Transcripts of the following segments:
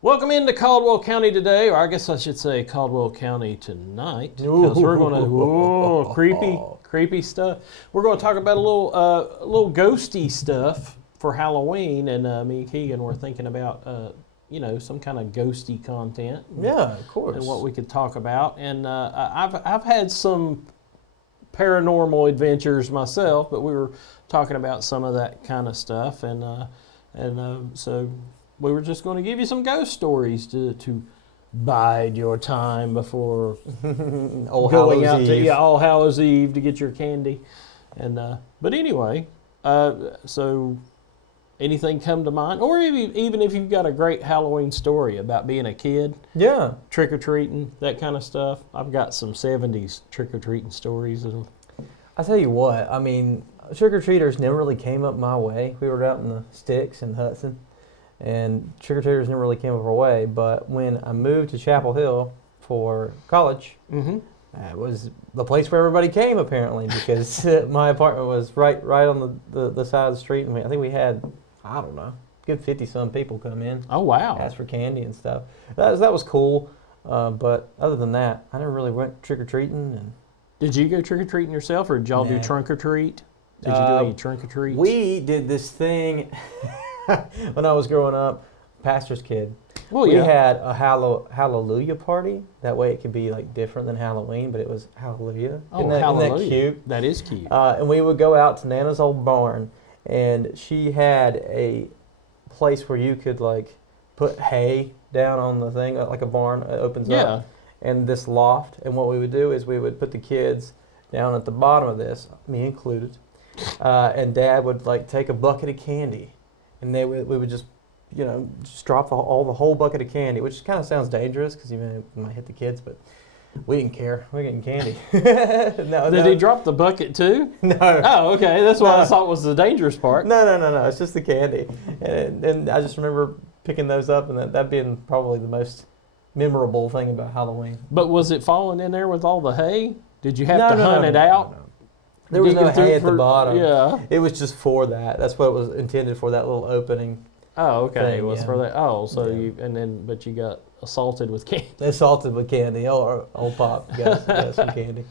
Welcome into Caldwell County today, or I guess I should say Caldwell County tonight, because we're going to creepy stuff. We're going to talk about a little ghosty stuff for Halloween, and me and Keegan were thinking about some kind of ghosty content. Yeah, of course. And what we could talk about, and I've had some paranormal adventures myself, but we were talking about some of that kind of stuff, and so. We were just going to give you some ghost stories to bide your time before going out to All Hallows Eve to get your candy. And but anyway, so anything come to mind, or even if you've got a great Halloween story about being a kid, trick or treating, that kind of stuff. I've got some '70s trick or treating stories. I tell you what, I mean, trick or treaters never really came up my way. We were out in the sticks in Hudson. And trick-or-treaters never really came up our way, but when I moved to Chapel Hill for college, it was the place where everybody came, apparently, because my apartment was right on the side of the street, and I think we had, I don't know, good 50-some people come in. Oh, wow. Ask for candy and stuff. That was cool, but other than that, I never really went trick-or-treating. And did you go trick-or-treating yourself, or did y'all do trunk-or-treat? Did you do any trunk-or-treats? We did this thing... When I was growing up, pastor's kid, we had a hallelujah party. That way it could be like different than Halloween, but it was hallelujah. Oh, hallelujah. Isn't that cute? That is cute. And we would go out to Nana's old barn, and she had a place where you could like put hay down on the thing, like a barn opens up, and this loft. And what we would do is we would put the kids down at the bottom of this, me included, and Dad would like take a bucket of candy. And we would just drop the whole bucket of candy, which kind of sounds dangerous because you might hit the kids, but we didn't care. We were getting candy. Did he drop the bucket too? No. Oh, okay. That's what I thought was the dangerous part. No. It's just the candy. And I just remember picking those up, and that being probably the most memorable thing about Halloween. But was it falling in there with all the hay? Did you have to hunt it out? No. There was no hay at the bottom. Yeah. It was just for that. That's what it was intended for, that little opening. Oh, okay. Thing, it was for that. Oh, so but you got assaulted with candy. Assaulted with candy. Oh, old Pop got some candy.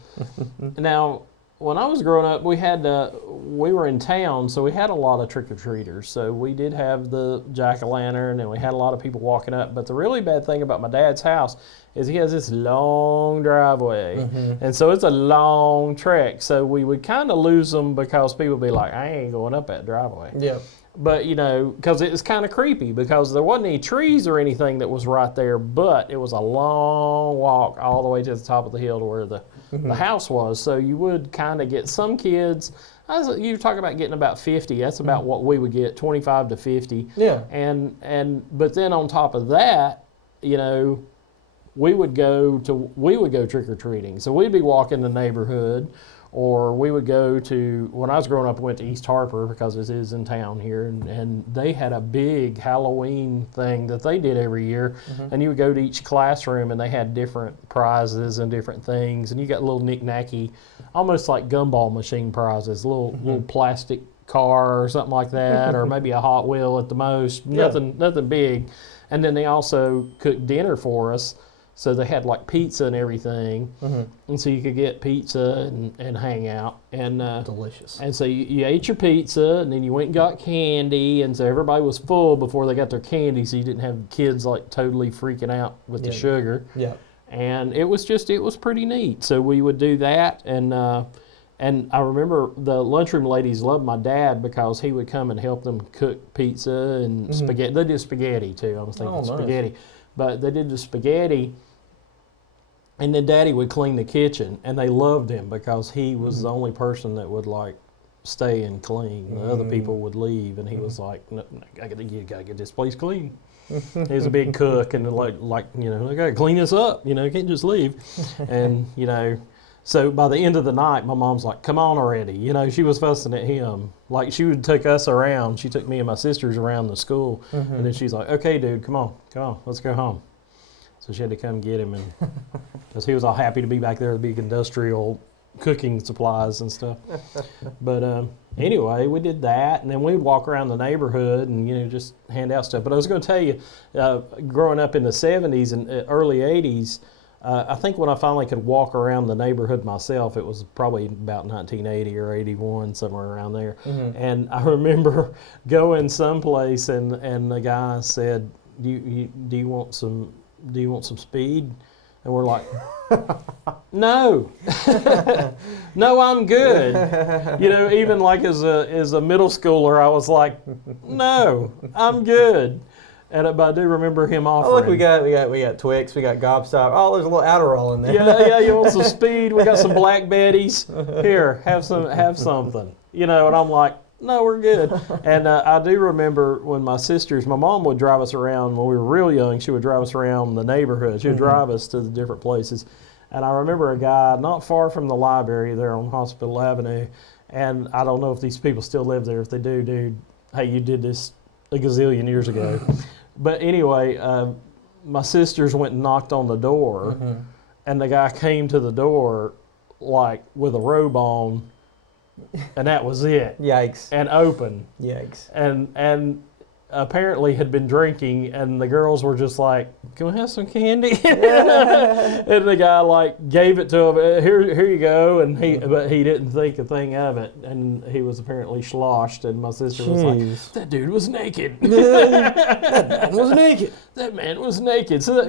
Now, when I was growing up, we were in town, so we had a lot of trick-or-treaters. So we did have the jack-o'-lantern, and we had a lot of people walking up. But the really bad thing about my dad's house is he has this long driveway, and so it's a long trek. So we would kind of lose them because people would be like, I ain't going up that driveway. Yeah. But, because it was kind of creepy because there wasn't any trees or anything that was right there, but it was a long walk all the way to the top of the hill to where the house was. So you would kind of get some kids. You were talking about getting about 50. That's about what we would get, 25 to 50. Yeah. But then on top of that, we would go trick or treating. So we'd be walking the neighborhood, or we would go to, when I was growing up, I went to East Harper because it is in town here, and they had a big Halloween thing that they did every year, and you would go to each classroom and they had different prizes and different things, and you got little knick-knacky, almost like gumball machine prizes, little plastic car or something like that, or maybe a Hot Wheel at the most, nothing big. And then they also cooked dinner for us. So they had like pizza and everything, and so you could get pizza and hang out. And delicious. And so you ate your pizza, and then you went and got candy, and so everybody was full before they got their candy, so you didn't have kids like totally freaking out with the sugar. Yeah. And it was pretty neat. So we would do that, and I remember the lunchroom ladies loved my dad because he would come and help them cook pizza and spaghetti. They did spaghetti too. I was thinking spaghetti, but they did the spaghetti. And then Daddy would clean the kitchen, and they loved him because he was the only person that would like stay and clean. The other people would leave, and he was like, no, "You gotta get this place clean." He was a big I gotta clean this up. You can't just leave. And so by the end of the night, my mom's like, "Come on already!" She was fussing at him. Like she would take us around. She took me and my sisters around the school, and then she's like, "Okay, dude, come on, let's go home." So she had to come get him, and because he was all happy to be back there, the big industrial cooking supplies and stuff. But anyway, we did that, and then we'd walk around the neighborhood and just hand out stuff. But I was going to tell you, growing up in the 70s and early 80s, I think when I finally could walk around the neighborhood myself, it was probably about 1980 or 81, somewhere around there. Mm-hmm. And I remember going someplace, and the guy said, "Do you want some speed?" And we're like, "No, no, I'm good." Even like as a middle schooler, I was like, "No, I'm good." But I do remember him offering. Oh, look, we got Twix, we got Gobstop. Oh, there's a little Adderall in there. Yeah, you want some speed? We got some Black Betties. Here, have something. And I'm like, no, we're good. And I do remember when my mom would drive us around when we were real young. She would drive us around the neighborhood. She would drive us to the different places. And I remember a guy not far from the library there on Hospital Avenue. And I don't know if these people still live there. If they do, dude, hey, you did this a gazillion years ago. But anyway, my sisters went and knocked on the door, and the guy came to the door like with a robe on, and that was it. Yikes. And open. Yikes. And apparently had been drinking, and the girls were just like, "Can we have some candy?" And the guy like gave it to him. Here you go. And but he didn't think a thing of it, and he was apparently sloshed. And my sister was like, "That dude was naked." That man was naked. That man was naked. So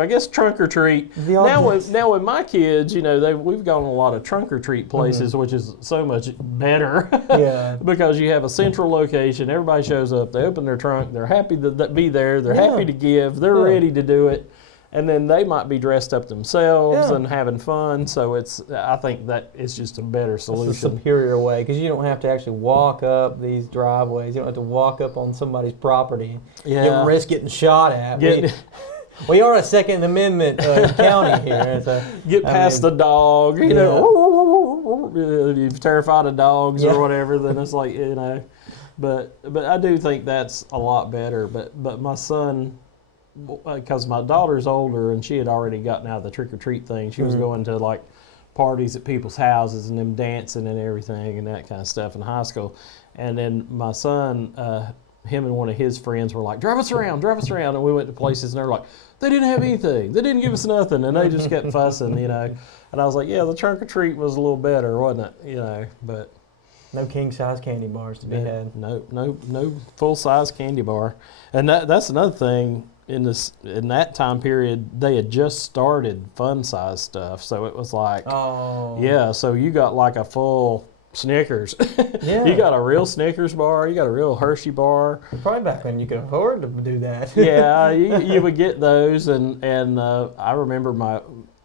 I guess trunk or treat. Now with my kids, we've gone to a lot of trunk or treat places, which is so much better. Yeah. Because you have a central location. Everybody shows up. They open their trunk. They're happy to be there. They're happy to give. They're ready to do it. And then they might be dressed up themselves and having fun. So I think that it's just a better solution. It's a superior way, because you don't have to actually walk up these driveways. You don't have to walk up on somebody's property. Yeah. You don't risk getting shot at. We are a Second Amendment county here. So, get past the dog. If you're terrified of dogs or whatever, then it's like, But I do think that's a lot better. But my son, because my daughter's older and she had already gotten out of the trick or treat thing, she was going to like parties at people's houses and them dancing and everything and that kind of stuff in high school. And then my son, him and one of his friends were like, drive us around. And we went to places and they were like, they didn't have anything. They didn't give us nothing. And they just kept fussing, And I was like, yeah, the trunk or treat was a little better, wasn't it? But no king-size candy bars to be had. No full-size candy bar. And that's another thing. In that time period, they had just started fun-size stuff. So it was like, so you got like a full Snickers. Yeah. You got a real Snickers bar. You got a real Hershey bar. Probably back when you could afford to do that. Yeah, you would get those. And I remember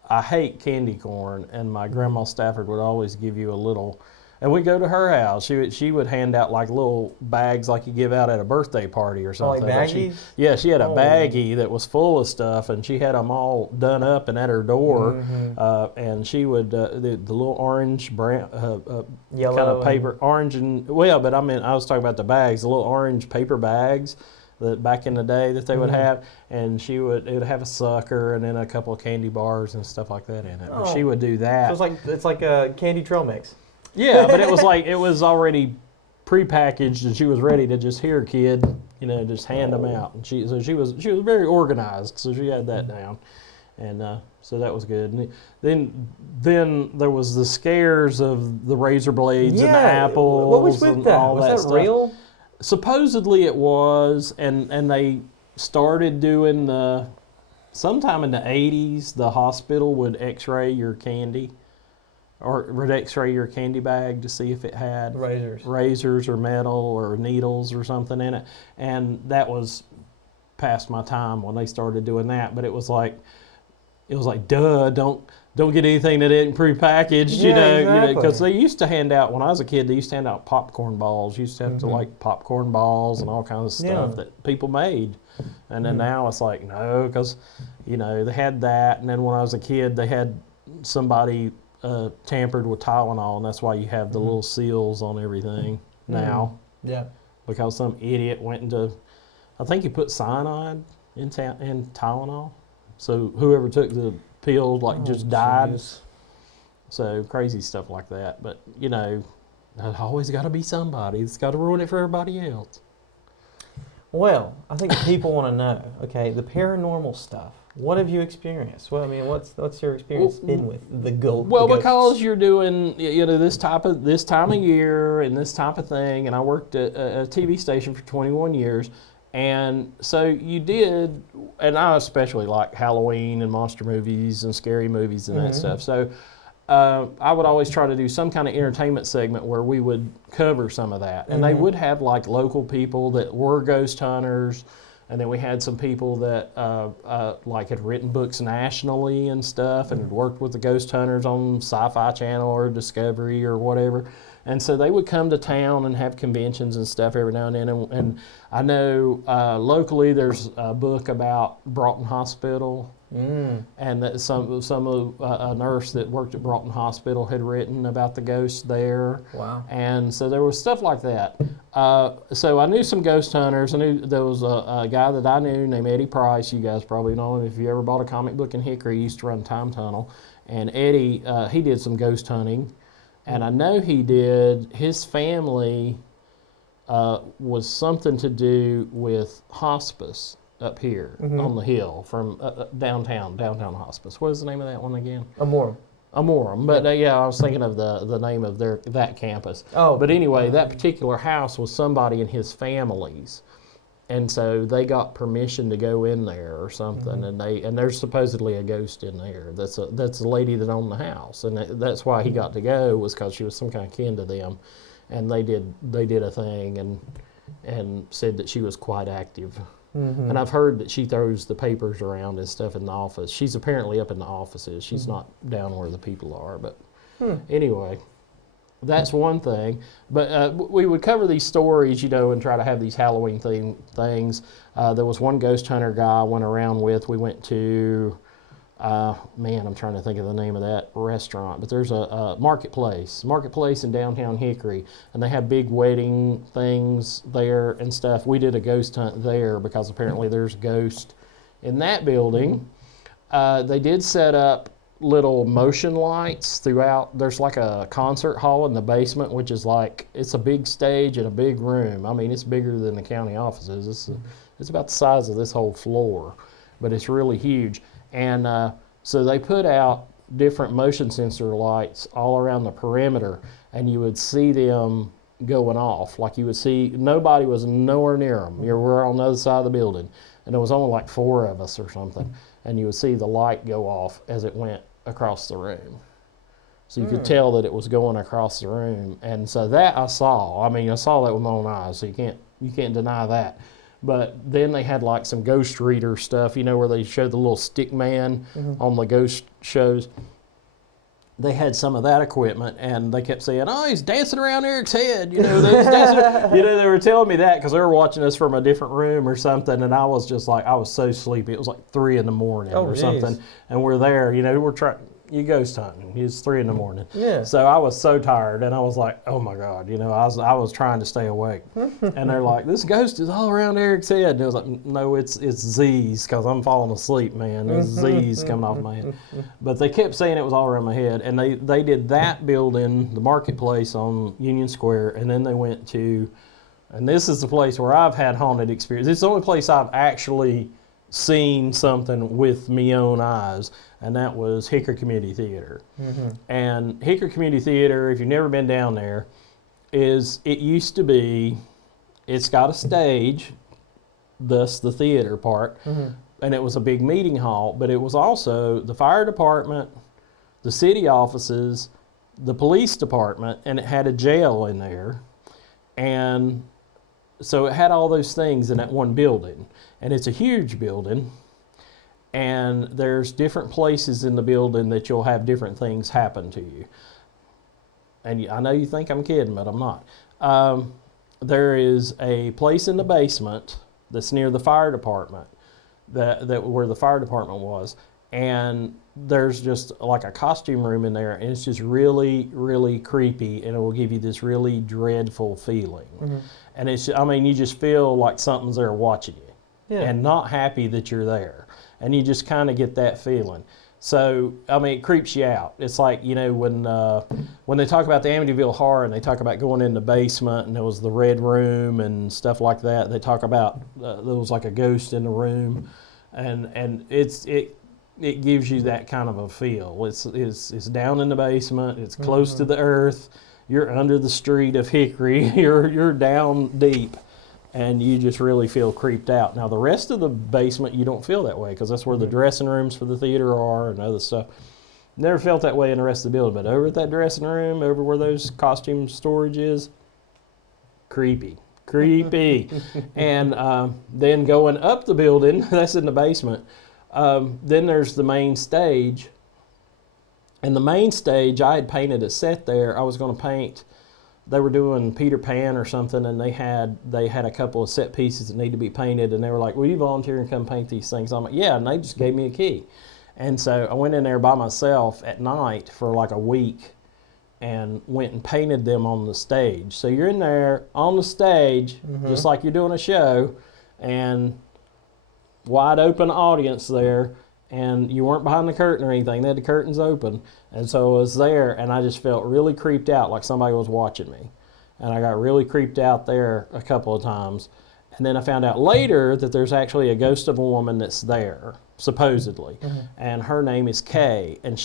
I hate candy corn, and my grandma Stafford would always give you a little. And we'd go to her house. She would hand out like little bags like you give out at a birthday party or something. Like baggies? She had a baggie that was full of stuff, and she had them all done up and at her door. And she would, the little orange, brown, yellow kind of paper, orange and, but I was talking about the bags, the little orange paper bags that back in the day that they would have. And it would have a sucker and then a couple of candy bars and stuff like that in it. But she would do that. So it's like a candy trail mix. Yeah, but it was already prepackaged, and she was ready to just here, kid, just hand them out. And she was very organized, so she had that down, and so that was good. And then there was the scares of the razor blades and the apples. What was with that? All was that real? Supposedly it was, and they started doing sometime in the 80s. The hospital would X-ray your candy. Or would X-ray your candy bag to see if it had razors or metal or needles or something in it, and that was past my time when they started doing that. But it was like, duh, don't get anything that isn't prepackaged, because they used to hand out, when I was a kid, they used to hand out popcorn balls. You used to have to like popcorn balls and all kinds of stuff that people made, and then now it's like no, because they had that, and then when I was a kid, they had somebody tampered with Tylenol, and that's why you have the little seals on everything now. Yeah. Because some idiot went into, I think he put cyanide in Tylenol. So whoever took the pill just died. Geez. So crazy stuff like that. But there's always got to be somebody that's got to ruin it for everybody else. Well, I think people want to know. Okay, the paranormal stuff. What have you experienced? Well, I mean, what's your experience been with the ghosts? Well, because you're doing this time of year and this type of thing, and I worked at a TV station for 21 years, and so you did, and I especially like Halloween and monster movies and scary movies and that stuff. So I would always try to do some kind of entertainment segment where we would cover some of that, and they would have like local people that were ghost hunters. And then we had some people that had written books nationally and stuff, and had worked with the ghost hunters on Sci-Fi Channel or Discovery or whatever. And so they would come to town and have conventions and stuff every now and then. And I know locally there's a book about Broughton Hospital, and that some of a nurse that worked at Broughton Hospital had written about the ghosts there. Wow! And so there was stuff like that. So I knew some ghost hunters. I knew there was a guy that I knew named Eddie Price. You guys probably know him if you ever bought a comic book in Hickory. He used to run Time Tunnel, and Eddie he did some ghost hunting. And I know he did, his family was something to do with hospice up here on the hill from downtown hospice. What is the name of that one again? Amorum. But I was thinking of the name of that campus. Oh. But anyway, that particular house was somebody in his family's. And so they got permission to go in there or something, and there's supposedly a ghost in there. That's the lady that owned the house, and that's why he got to go, was because she was some kind of kin to them, and they did a thing and said that she was quite active. And I've heard that she throws the papers around and stuff in the office. She's apparently up in the offices. She's not down where the people are, but anyway. That's one thing, but we would cover these stories, and try to have these Halloween things. There was one ghost hunter guy I went around with. We went to, I'm trying to think of the name of that restaurant, but there's a marketplace in downtown Hickory, and they have big wedding things there and stuff. We did a ghost hunt there because apparently there's a ghost in that building. They did set up little motion lights throughout. There's like a concert hall in the basement, which is it's a big stage and a big room. I mean, it's bigger than the county offices. It's about the size of this whole floor, but it's really huge. And so they put out different motion sensor lights all around the perimeter, and you would see them going off. Like you would see, nobody was nowhere near them. We're on the other side of the building, and there was only like 4 of us or something, and you would see the light go off as it went across the room. So you could tell that it was going across the room. And so that I saw. I mean, I saw that with my own eyes, so you can't deny that. But then they had like some ghost reader stuff, where they showed the little stick man on the ghost shows. They had some of that equipment, and they kept saying, "Oh, he's dancing around Eric's head." They were telling me that because they were watching us from a different room or something, and I was just like, I was so sleepy. It was like 3 a.m. or something, and we're there. We're trying. You ghost hunting. It's 3 a.m. Yeah. So I was so tired, and I was like, oh my God, I was trying to stay awake. And they're like, this ghost is all around Eric's head. And it was like, no, it's Z's, because I'm falling asleep, man. There's Z's coming off my head. But they kept saying it was all around my head. And they did that building, the marketplace on Union Square, and then they went to, and this is the place where I've had haunted experience. It's the only place I've actually seen something with me own eyes, and that was Hickory Community Theater. And Hickory Community Theater, if you've never been down there, it's got a stage, thus the theater part, and it was a big meeting hall, but it was also the fire department, the city offices, the police department, and it had a jail in there. And so it had all those things in that one building. And it's a huge building, and there's different places in the building that you'll have different things happen to you. And I know you think I'm kidding, but I'm not. There is a place in the basement that's near the fire department, that where the fire department was, and there's just like a costume room in there, and it's just really, really creepy, and it will give you this really dreadful feeling. And you just feel like something's there watching you. and not happy that you're there. And you just kind of get that feeling. So, I mean, it creeps you out. It's like, you know, when they talk about the Amityville Horror and they talk about going in the basement and there was the red room and stuff like that, they talk about there was like a ghost in the room, and it gives you that kind of a feel. It's down in the basement. It's close to the earth. You're under the street of Hickory. You're down deep. And you just really feel creeped out. Now, the rest of the basement, you don't feel that way because that's where the dressing rooms for the theater are and other stuff. Never felt that way in the rest of the building. But over at that dressing room, over where those costume storage is, creepy. And then going up the building, that's in the basement, then there's the main stage. And the main stage, I had painted a set there. I was going to paint... They were doing Peter Pan or something, and they had a couple of set pieces that need to be painted, and they were like, "Will you volunteer and come paint these things?" I'm like, "Yeah," and they just gave me a key. And so I went in there by myself at night for like a week and went and painted them on the stage. So you're in there on the stage, just like you're doing a show, and wide open audience there, and you weren't behind the curtain or anything. They had the curtains open. And so I was there, and I just felt really creeped out, like somebody was watching me. And I got really creeped out there a couple of times. And then I found out later that there's actually a ghost of a woman that's there, supposedly. And her name is Kay, and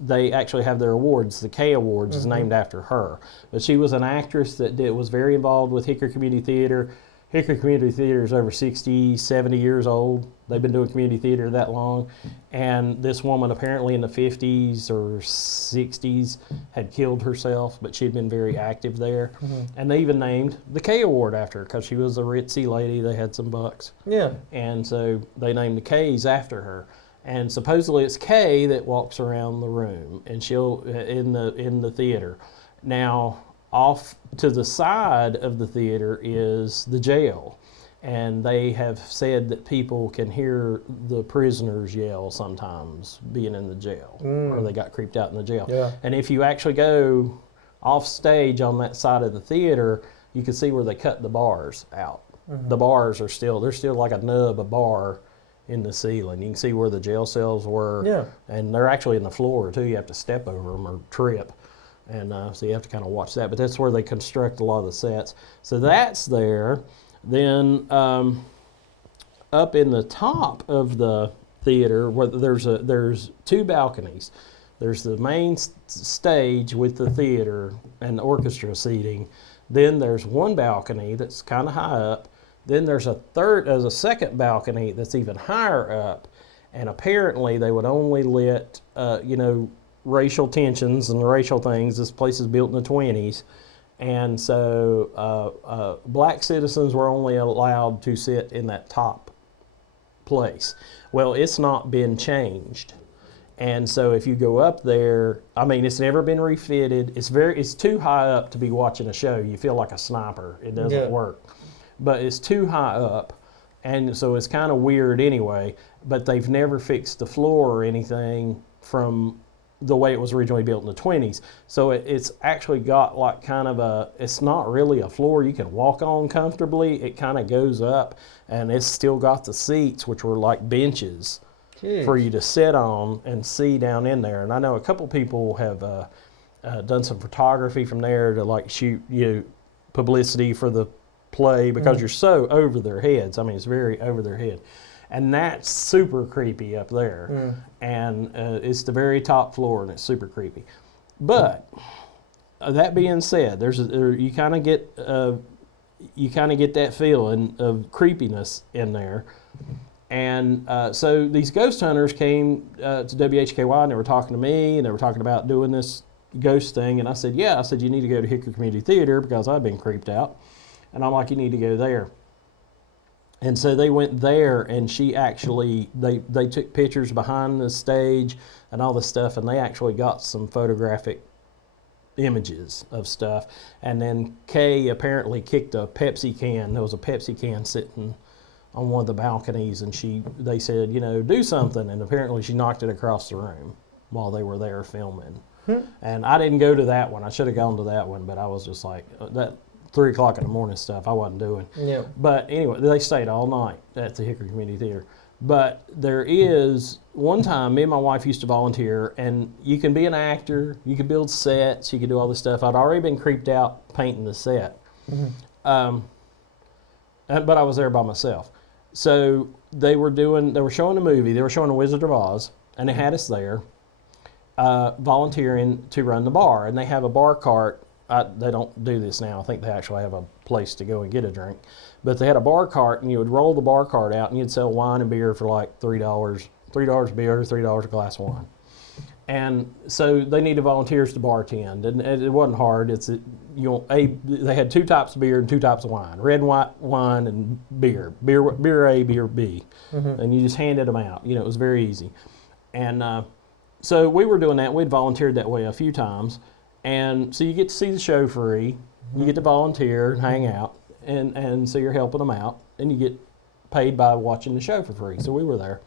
they actually have their awards. The Kay Awards is named after her. But she was an actress that was very involved with Hickory Community Theater. Hickory Community Theater is over 60, 70 years old. They've been doing community theater that long. And this woman apparently in the 50s or 60s had killed herself, but she'd been very active there. And they even named the Kay Award after her because she was a ritzy lady. They had some bucks. Yeah. And so they named the Kays after her. And supposedly it's Kay that walks around the room and she'll in the theater. Now, off to the side of the theater is the jail, and they have said that people can hear the prisoners yell sometimes being in the jail, or they got creeped out in the jail. Yeah. And if you actually go off stage on that side of the theater, you can see where they cut the bars out. The bars there's still like a nub, a bar in the ceiling. You can see where the jail cells were, and they're actually in the floor too. You have to step over them or trip. And so you have to kind of watch that. But that's where they construct a lot of the sets. So that's there. Then up in the top of the theater, where there's two balconies. There's the main stage with the theater and the orchestra seating. Then there's one balcony that's kind of high up. Then there's a second balcony that's even higher up. And apparently they would only let, racial tensions and racial things. This place is built in the 20s. And so black citizens were only allowed to sit in that top place. Well, it's not been changed. And so if you go up there, I mean, it's never been refitted. It's too high up to be watching a show. You feel like a sniper. It doesn't work. But it's too high up. And so it's kind of weird anyway. But they've never fixed the floor or anything from the way it was originally built in the 20s. So it's actually got like kind of it's not really a floor you can walk on comfortably. It kind of goes up, and it's still got the seats, which were like benches for you to sit on and see down in there. And I know a couple people have done some photography from there to like shoot publicity for the play because you're so over their heads. I mean, it's very over their head. And that's super creepy up there. And it's the very top floor, and it's super creepy. But that being said, you kind of get that feeling of creepiness in there. And so these ghost hunters came to WHKY, and they were talking to me, and they were talking about doing this ghost thing. And I said, yeah. I said, you need to go to Hickory Community Theater because I've been creeped out. And I'm like, you need to go there. And so they went there, and she actually, they took pictures behind the stage and all this stuff, and they actually got some photographic images of stuff. And then Kay apparently kicked a Pepsi can. There was a Pepsi can sitting on one of the balconies, and they said, do something. And apparently she knocked it across the room while they were there filming. And I didn't go to that one. I should have gone to that one, but I was just like, that 3 o'clock in the morning stuff I wasn't doing. Yeah. But anyway, they stayed all night at the Hickory Community Theater. But there is, one time, me and my wife used to volunteer, and you can be an actor, you can build sets, you can do all this stuff. I'd already been creeped out painting the set. But I was there by myself. So they were showing a movie, they were showing The Wizard of Oz, and they had us there volunteering to run the bar. And they have a bar cart. They don't do this now. I think they actually have a place to go and get a drink. But they had a bar cart, and you would roll the bar cart out, and you'd sell wine and beer for like $3 beer, $3 a glass of wine. And so they needed volunteers to bartend, and it wasn't hard. They had 2 types of beer and 2 types of wine: red and white wine and beer A, beer B, and you just handed them out. It was very easy. And so we were doing that. We'd volunteered that way a few times, and so you get to see the show free. You get to volunteer and hang out. And so you're helping them out, and you get paid by watching the show for free. So we were there.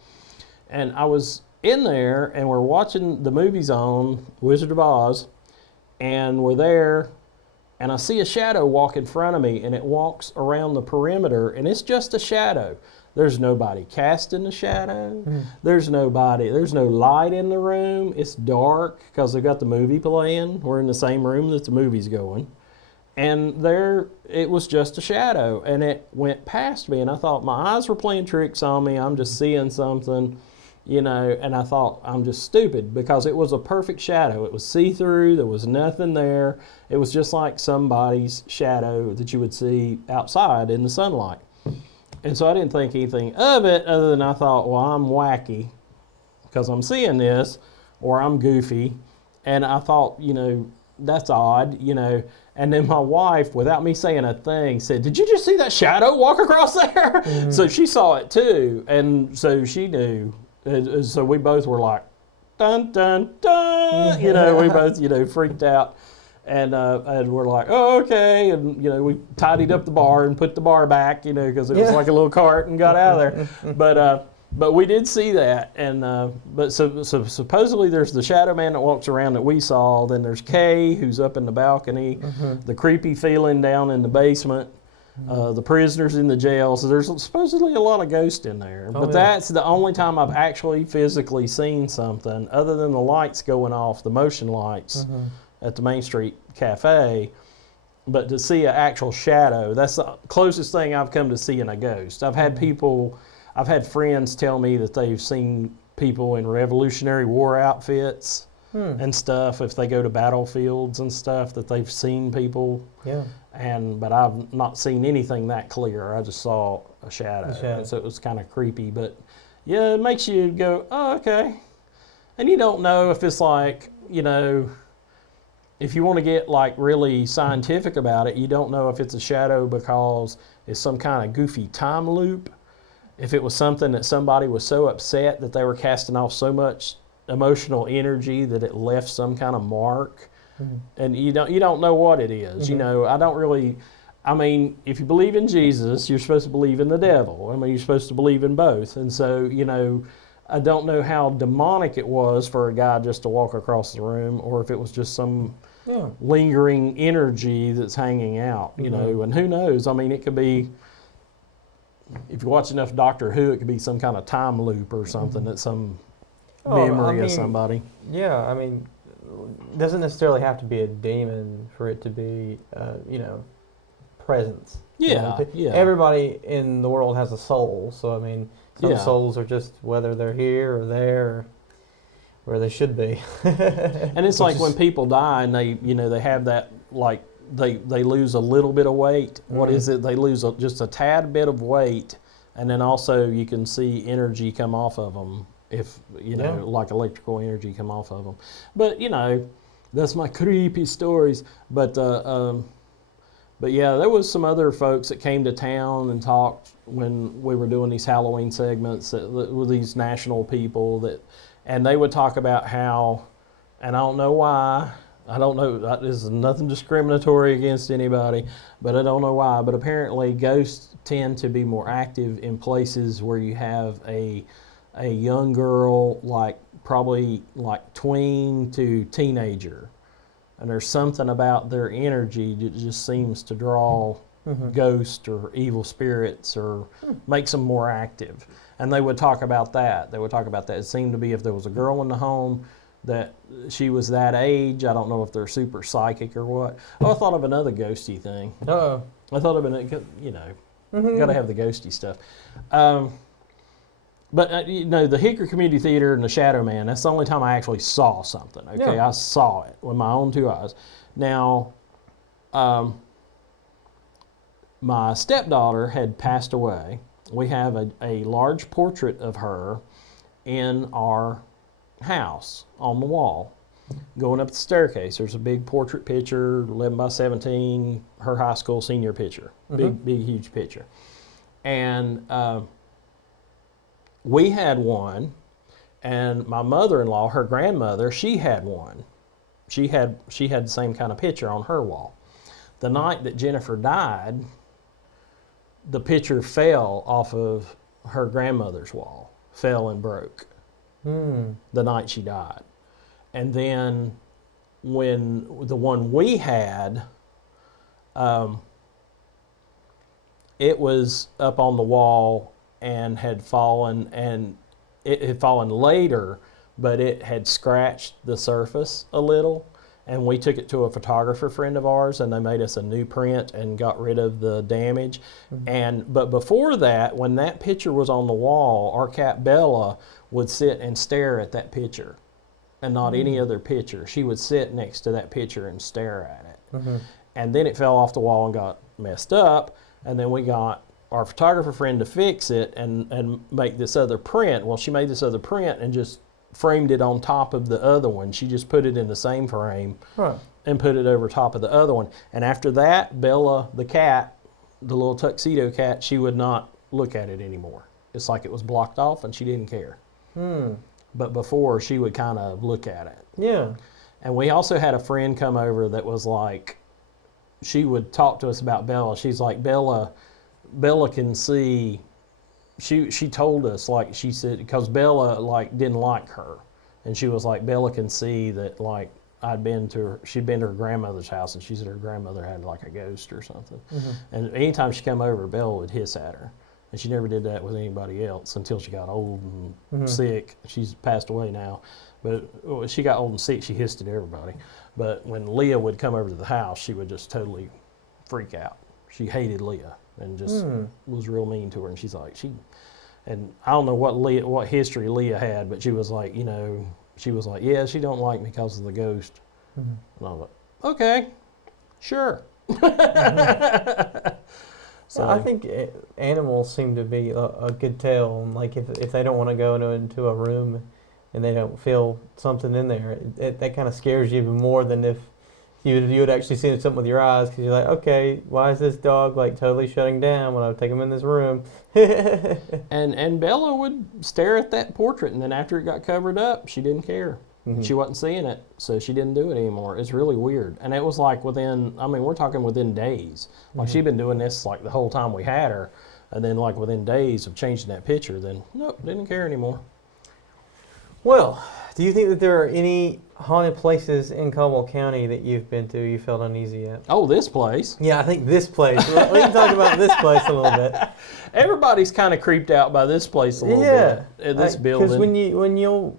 And I was in there, and we're watching the movies on Wizard of Oz, and we're there, and I see a shadow walk in front of me, and it walks around the perimeter, and it's just a shadow. There's nobody casting the shadow. There's no light in the room. It's dark because they've got the movie playing. We're in the same room that the movie's going. And there, it was just a shadow, and it went past me, and I thought my eyes were playing tricks on me. I'm just seeing something, and I thought I'm just stupid because it was a perfect shadow. It was see-through. There was nothing there. It was just like somebody's shadow that you would see outside in the sunlight. And so I didn't think anything of it other than I thought, well, I'm wacky because I'm seeing this, or I'm goofy. And I thought, that's odd, And then my wife, without me saying a thing, said, "Did you just see that shadow walk across there?" So she saw it too, and so she knew. And so we both were like, "Dun dun dun!" We both freaked out, and we're like, "Oh, okay." And we tidied up the bar and put the bar back, because it was like a little cart, and got out of there. But we did see that, and but so supposedly there's the shadow man that walks around that we saw. Then there's Kay, who's up in the balcony, the creepy feeling down in the basement, the prisoners in the jail. So there's supposedly a lot of ghosts in there. But that's the only time I've actually physically seen something, other than the lights going off, the motion lights at the Main Street Cafe. But to see an actual shadow, that's the closest thing I've come to seeing a ghost. I've had friends tell me that they've seen people in Revolutionary War outfits and stuff. If they go to battlefields and stuff, that they've seen people. Yeah. But I've not seen anything that clear. I just saw a shadow. So it was kind of creepy. But yeah, it makes you go, oh, okay. And you don't know if it's like, if you want to get like really scientific about it, you don't know if it's a shadow because it's some kind of goofy time loop. If it was something that somebody was so upset that they were casting off so much emotional energy that it left some kind of mark, and you don't know what it is. I don't really. I mean, if you believe in Jesus, you're supposed to believe in the devil. I mean, you're supposed to believe in both. And so, I don't know how demonic it was for a guy just to walk across the room, or if it was just some lingering energy that's hanging out. And who knows? I mean, it could be. If you watch enough Doctor Who, it could be some kind of time loop or something. That's some memory of somebody. Yeah, I mean, it doesn't necessarily have to be a demon for it to be, presence. Yeah, Everybody in the world has a soul, so I mean, some souls are just whether they're here or there, or where they should be. And it's like when people die and they have that like. They lose a little bit of weight. What is it? They lose just a tad bit of weight, and then also you can see energy come off of them. If like electrical energy come off of them. But that's my creepy stories. But yeah, there was some other folks that came to town and talked when we were doing these Halloween segments with these national people and they would talk about how, and I don't know why. I don't know, there's nothing discriminatory against anybody, but I don't know why. But apparently ghosts tend to be more active in places where you have a young girl, like probably like tween to teenager, and there's something about their energy that just seems to draw ghosts or evil spirits or makes them more active. And they would talk about that. It seemed to be if there was a girl in the home that she was that age. I don't know if they're super psychic or what. Oh, I thought of another ghosty thing. Uh-oh. I thought of got to have the ghosty stuff. But, the Hickory Community Theater and the Shadow Man, that's the only time I actually saw something, okay? Yeah. I saw it with my own 2 eyes. Now, my stepdaughter had passed away. We have a large portrait of her in our house on the wall. Going up the staircase, there's a big portrait picture, 11 by 17, her high school senior picture. Big, huge picture. And we had one, and my mother-in-law, her grandmother, she had one. She had the same kind of picture on her wall. The night that Jennifer died, the picture fell off of her grandmother's wall, fell and broke the night she died. And then when the one we had, it was up on the wall and had fallen, and it had fallen later, but it had scratched the surface a little. And we took it to a photographer friend of ours, and they made us a new print and got rid of the damage. But before that, when that picture was on the wall, our cat Bella would sit and stare at that picture and not any other picture. She would sit next to that picture and stare at it. And then it fell off the wall and got messed up, and then we got our photographer friend to fix it and make this other print. Well, she made this other print and just framed it on top of the other one. She just put it in the same frame and put it over top of the other one. And after that, Bella, the cat, the little tuxedo cat, she would not look at it anymore. It's like it was blocked off and she didn't care. But before, she would kind of look at it. Yeah. And we also had a friend come over that was like, she would talk to us about Bella. She's like, Bella can see. She told us, like, she said, because Bella, like, didn't like her. And she was like, Bella can see that, like, she'd been to her grandmother's house, and she said her grandmother had, like, a ghost or something. And anytime she came over, Bella would hiss at her. And she never did that with anybody else until she got old and sick. She's passed away now. But when she got old and sick, she hissed at everybody. But when Leah would come over to the house, she would just totally freak out. She hated Leah and just was real mean to her. And she's like, and I don't know what history Leah had, but she was like, yeah, she don't like me because of the ghost. And I was like, okay, sure. So I think animals seem to be a good tell. And like if they don't want to go into a room and they don't feel something in there, that kind of scares you even more than if you had actually seen something with your eyes, because you're like, okay, why is this dog like totally shutting down when I take him in this room? and Bella would stare at that portrait, and then after it got covered up, she didn't care. She wasn't seeing it, so she didn't do it anymore. It's really weird. And it was like we're talking within days. Like she'd been doing this like the whole time we had her, and then like within days of changing that picture, then nope, didn't care anymore. Well, do you think that there are any haunted places in Caldwell County that you've been to you felt uneasy at? Oh, this place. Yeah, I think this place. We can talk about this place a little bit. Everybody's kind of creeped out by this place a little bit. This building. Because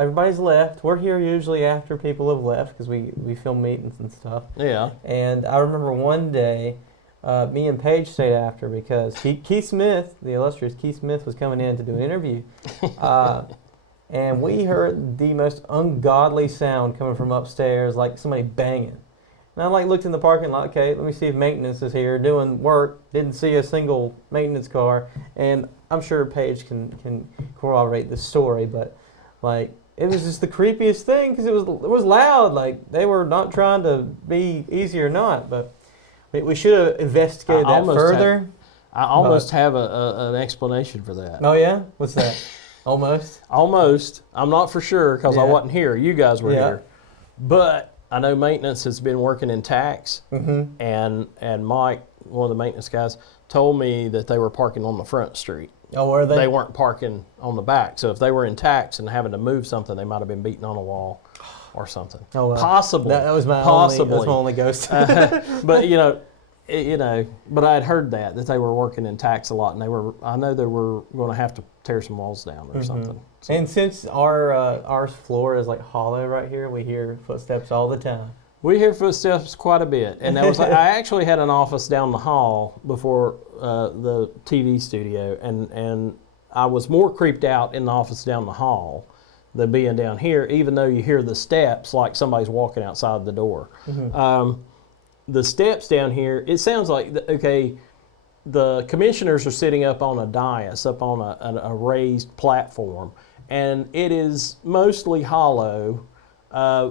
everybody's left. We're here usually after people have left because we film meetings and stuff. Yeah. And I remember one day, me and Paige stayed after because Keith Smith, the illustrious Keith Smith, was coming in to do an interview. And we heard the most ungodly sound coming from upstairs, like somebody banging. And I looked in the parking lot, okay, let me see if maintenance is here doing work. Didn't see a single maintenance car. And I'm sure Paige can corroborate this story, but it was just the creepiest thing because it was loud. Like they were not trying to be easy or not, but we should have investigated that further. I almost have an explanation for that. Oh yeah? What's that? Almost? Almost. I'm not for sure because I wasn't here. You guys were here. But I know maintenance has been working in tax, and Mike, one of the maintenance guys, told me that they were parking on the front street. Oh, were they? They weren't parking on the back. So if they were in tax and having to move something, they might have been beating on a wall or something. Oh, well. Possibly. That was my only ghost. But but I had heard that they were working in tacks a lot, and I know they were going to have to tear some walls down or something. So. And since our floor is like hollow right here, we hear footsteps all the time. We hear footsteps quite a bit, and I actually had an office down the hall before the TV studio, and I was more creeped out in the office down the hall than being down here, even though you hear the steps like somebody's walking outside the door. The steps down here, it sounds like, the commissioners are sitting up on a dais, up on a raised platform, and it is mostly hollow.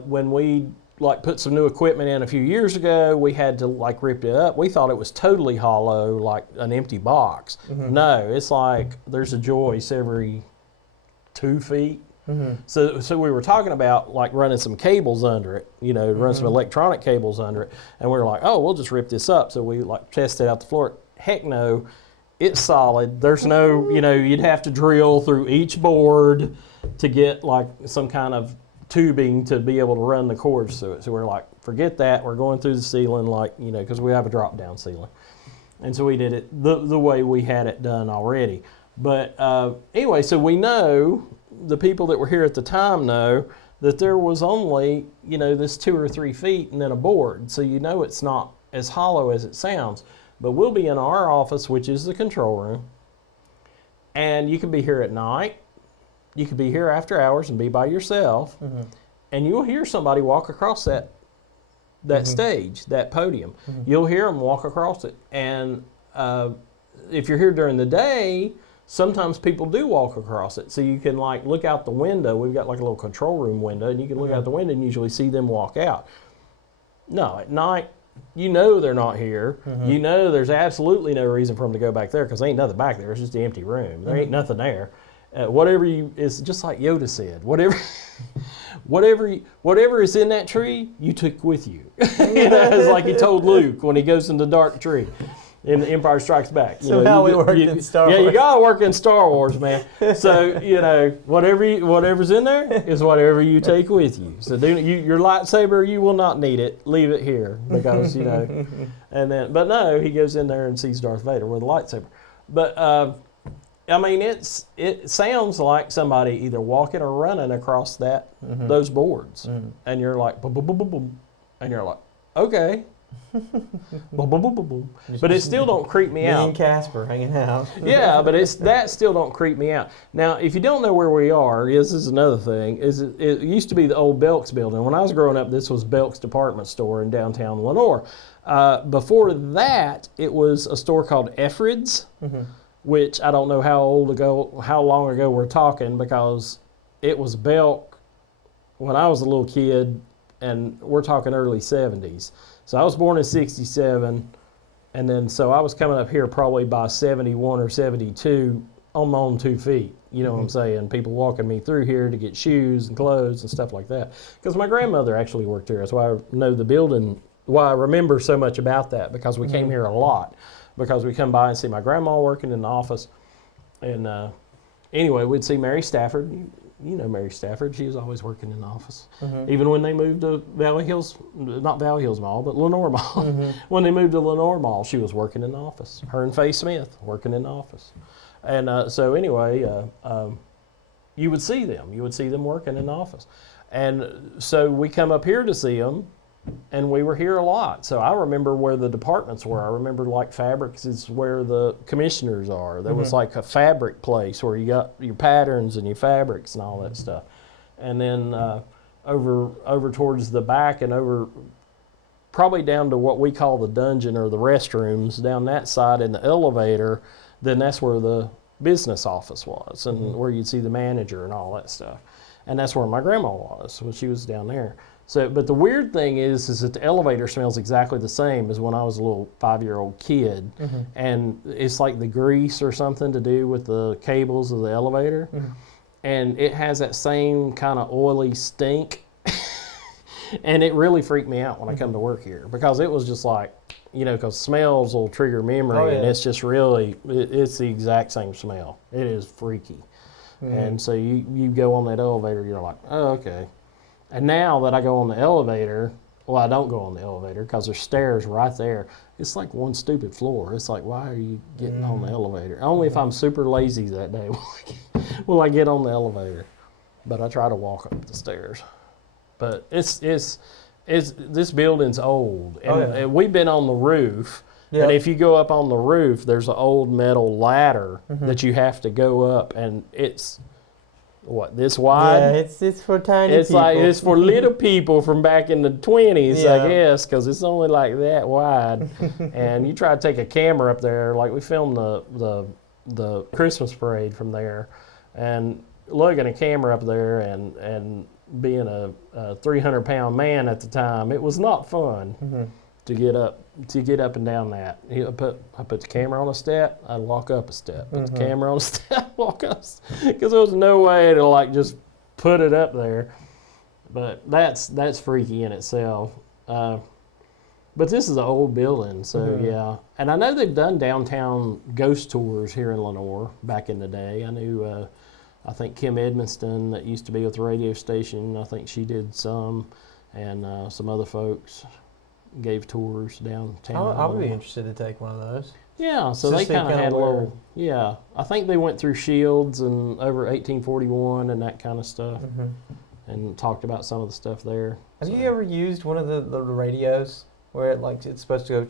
When we put some new equipment in a few years ago, we had to rip it up. We thought it was totally hollow, like an empty box. No, it's like there's a joist every 2 feet. So we were talking about running some cables under it, run some electronic cables under it, and we were like, oh, we'll just rip this up. So we tested out the floor. Heck no, it's solid. There's no, you'd have to drill through each board to get some kind of tubing to be able to run the cords through it. So we're like, forget that. We're going through the ceiling because we have a drop down ceiling. And so we did it the way we had it done already. But anyway, so we know, the people that were here at the time know that there was only, this 2 or 3 feet and then a board. So it's not as hollow as it sounds. But we'll be in our office, which is the control room. And you can be here at night. You could be here after hours and be by yourself, and you'll hear somebody walk across that stage, that podium. You'll hear them walk across it. And if you're here during the day, sometimes people do walk across it. So you can look out the window. We've got a little control room window, and you can look out the window and usually see them walk out. No, at night, they're not here. There's absolutely no reason for them to go back there because there ain't nothing back there. It's just an empty room. There ain't nothing there. It's just like Yoda said, whatever is in that tree, you took with you. It's like he told Luke when he goes in the dark tree in The Empire Strikes Back. So how we work in Star Wars. Yeah, you gotta work in Star Wars, man. So whatever's in there is whatever you take with you. So your lightsaber, you will not need it. Leave it here because And then, but no, he goes in there and sees Darth Vader with a lightsaber. But it sounds like somebody either walking or running across those boards, and you're like, boom, boom, boom, boom, boom, and you're like, okay, boom, boom, boom, boom, boom. But it still don't creep me out. Me and Casper hanging out. Yeah, but that still don't creep me out. Now, if you don't know where we are, this is another thing. It used to be the old Belk's building. When I was growing up, this was Belk's department store in downtown Lenore. Before that, it was a store called Effred's. Which I don't know how long ago we're talking, because it was Belk when I was a little kid, and we're talking early 70s. So I was born in 67, and then so I was coming up here probably by 71 or 72 on my own 2 feet. You know what I'm saying? People walking me through here to get shoes and clothes and stuff like that. Because my grandmother actually worked here. That's why I know the building, why I remember so much about that, because we came here a lot. Because we come by and see my grandma working in the office. And anyway, we'd see Mary Stafford. You know Mary Stafford. She was always working in the office. Even when they moved to Valley Hills, not Valley Hills Mall, but Lenore Mall. When they moved to Lenore Mall, she was working in the office. Her and Faye Smith working in the office. And so anyway, you would see them. You would see them working in the office. And so we come up here to see them. And we were here a lot. So I remember where the departments were. I remember fabrics is where the commissioners are. There was a fabric place where you got your patterns and your fabrics and all that stuff. And then over towards the back and over probably down to what we call the dungeon or the restrooms, down that side in the elevator, then that's where the business office was and where you'd see the manager and all that stuff. And that's where my grandma was when she was down there. So, but the weird thing is that the elevator smells exactly the same as when I was a little 5-year-old kid. And it's like the grease or something to do with the cables of the elevator. And it has that same kind of oily stink. And it really freaked me out when I come to work here, because it was just like, because smells will trigger memory. And it's just really, it's the exact same smell. It is freaky. And so you go on that elevator, you're like, oh, okay. And now that I go on the elevator, well, I don't go on the elevator because there's stairs right there. It's like one stupid floor. It's like, why are you getting on the elevator? Only if I'm super lazy that day will I get on the elevator. But I try to walk up the stairs. But it's this building's old, and we've been on the roof. Yep. And if you go up on the roof, there's an old metal ladder that you have to go up, and it's this wide? Yeah, it's for tiny people. It's for little people from back in the 20s, I guess, because it's only like that wide. And you try to take a camera up there, like we filmed the Christmas parade from there, and lugging a camera up there and being a 300-pound man at the time, it was not fun to get up and down that. I put the camera on a step, I'd walk up a step. Put the camera on a step, walk up, because there was no way to like just put it up there. But that's freaky in itself. But this is an old building, so yeah. And I know they've done downtown ghost tours here in Lenoir back in the day. I knew, I think Kim Edmonston, that used to be with the radio station, I think she did some, and some other folks gave tours downtown. I would be interested to take one of those. Yeah, so they kind of had a little, I think they went through Shields and over 1841 and that kind of stuff, and talked about some of the stuff there. Have you ever used one of the radios where it's supposed to go?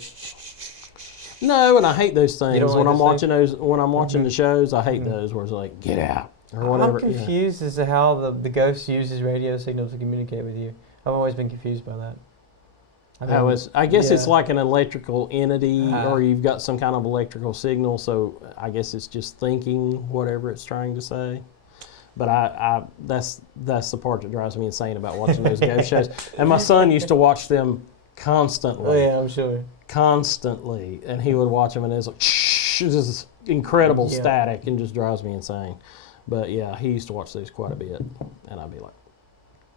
No, and I hate those things. When I'm watching the shows, I hate those where it's like, get out or whatever. I'm confused as to how the ghost uses radio signals to communicate with you. I've always been confused by that. I guess it's like an electrical entity, or you've got some kind of electrical signal, so I guess it's just thinking whatever it's trying to say. But that's the part that drives me insane about watching those ghost shows. And my son used to watch them constantly. Oh yeah, I'm sure. Constantly, and he would watch them, and it's like just incredible static, and just drives me insane. But yeah, he used to watch those quite a bit, and I'd be like.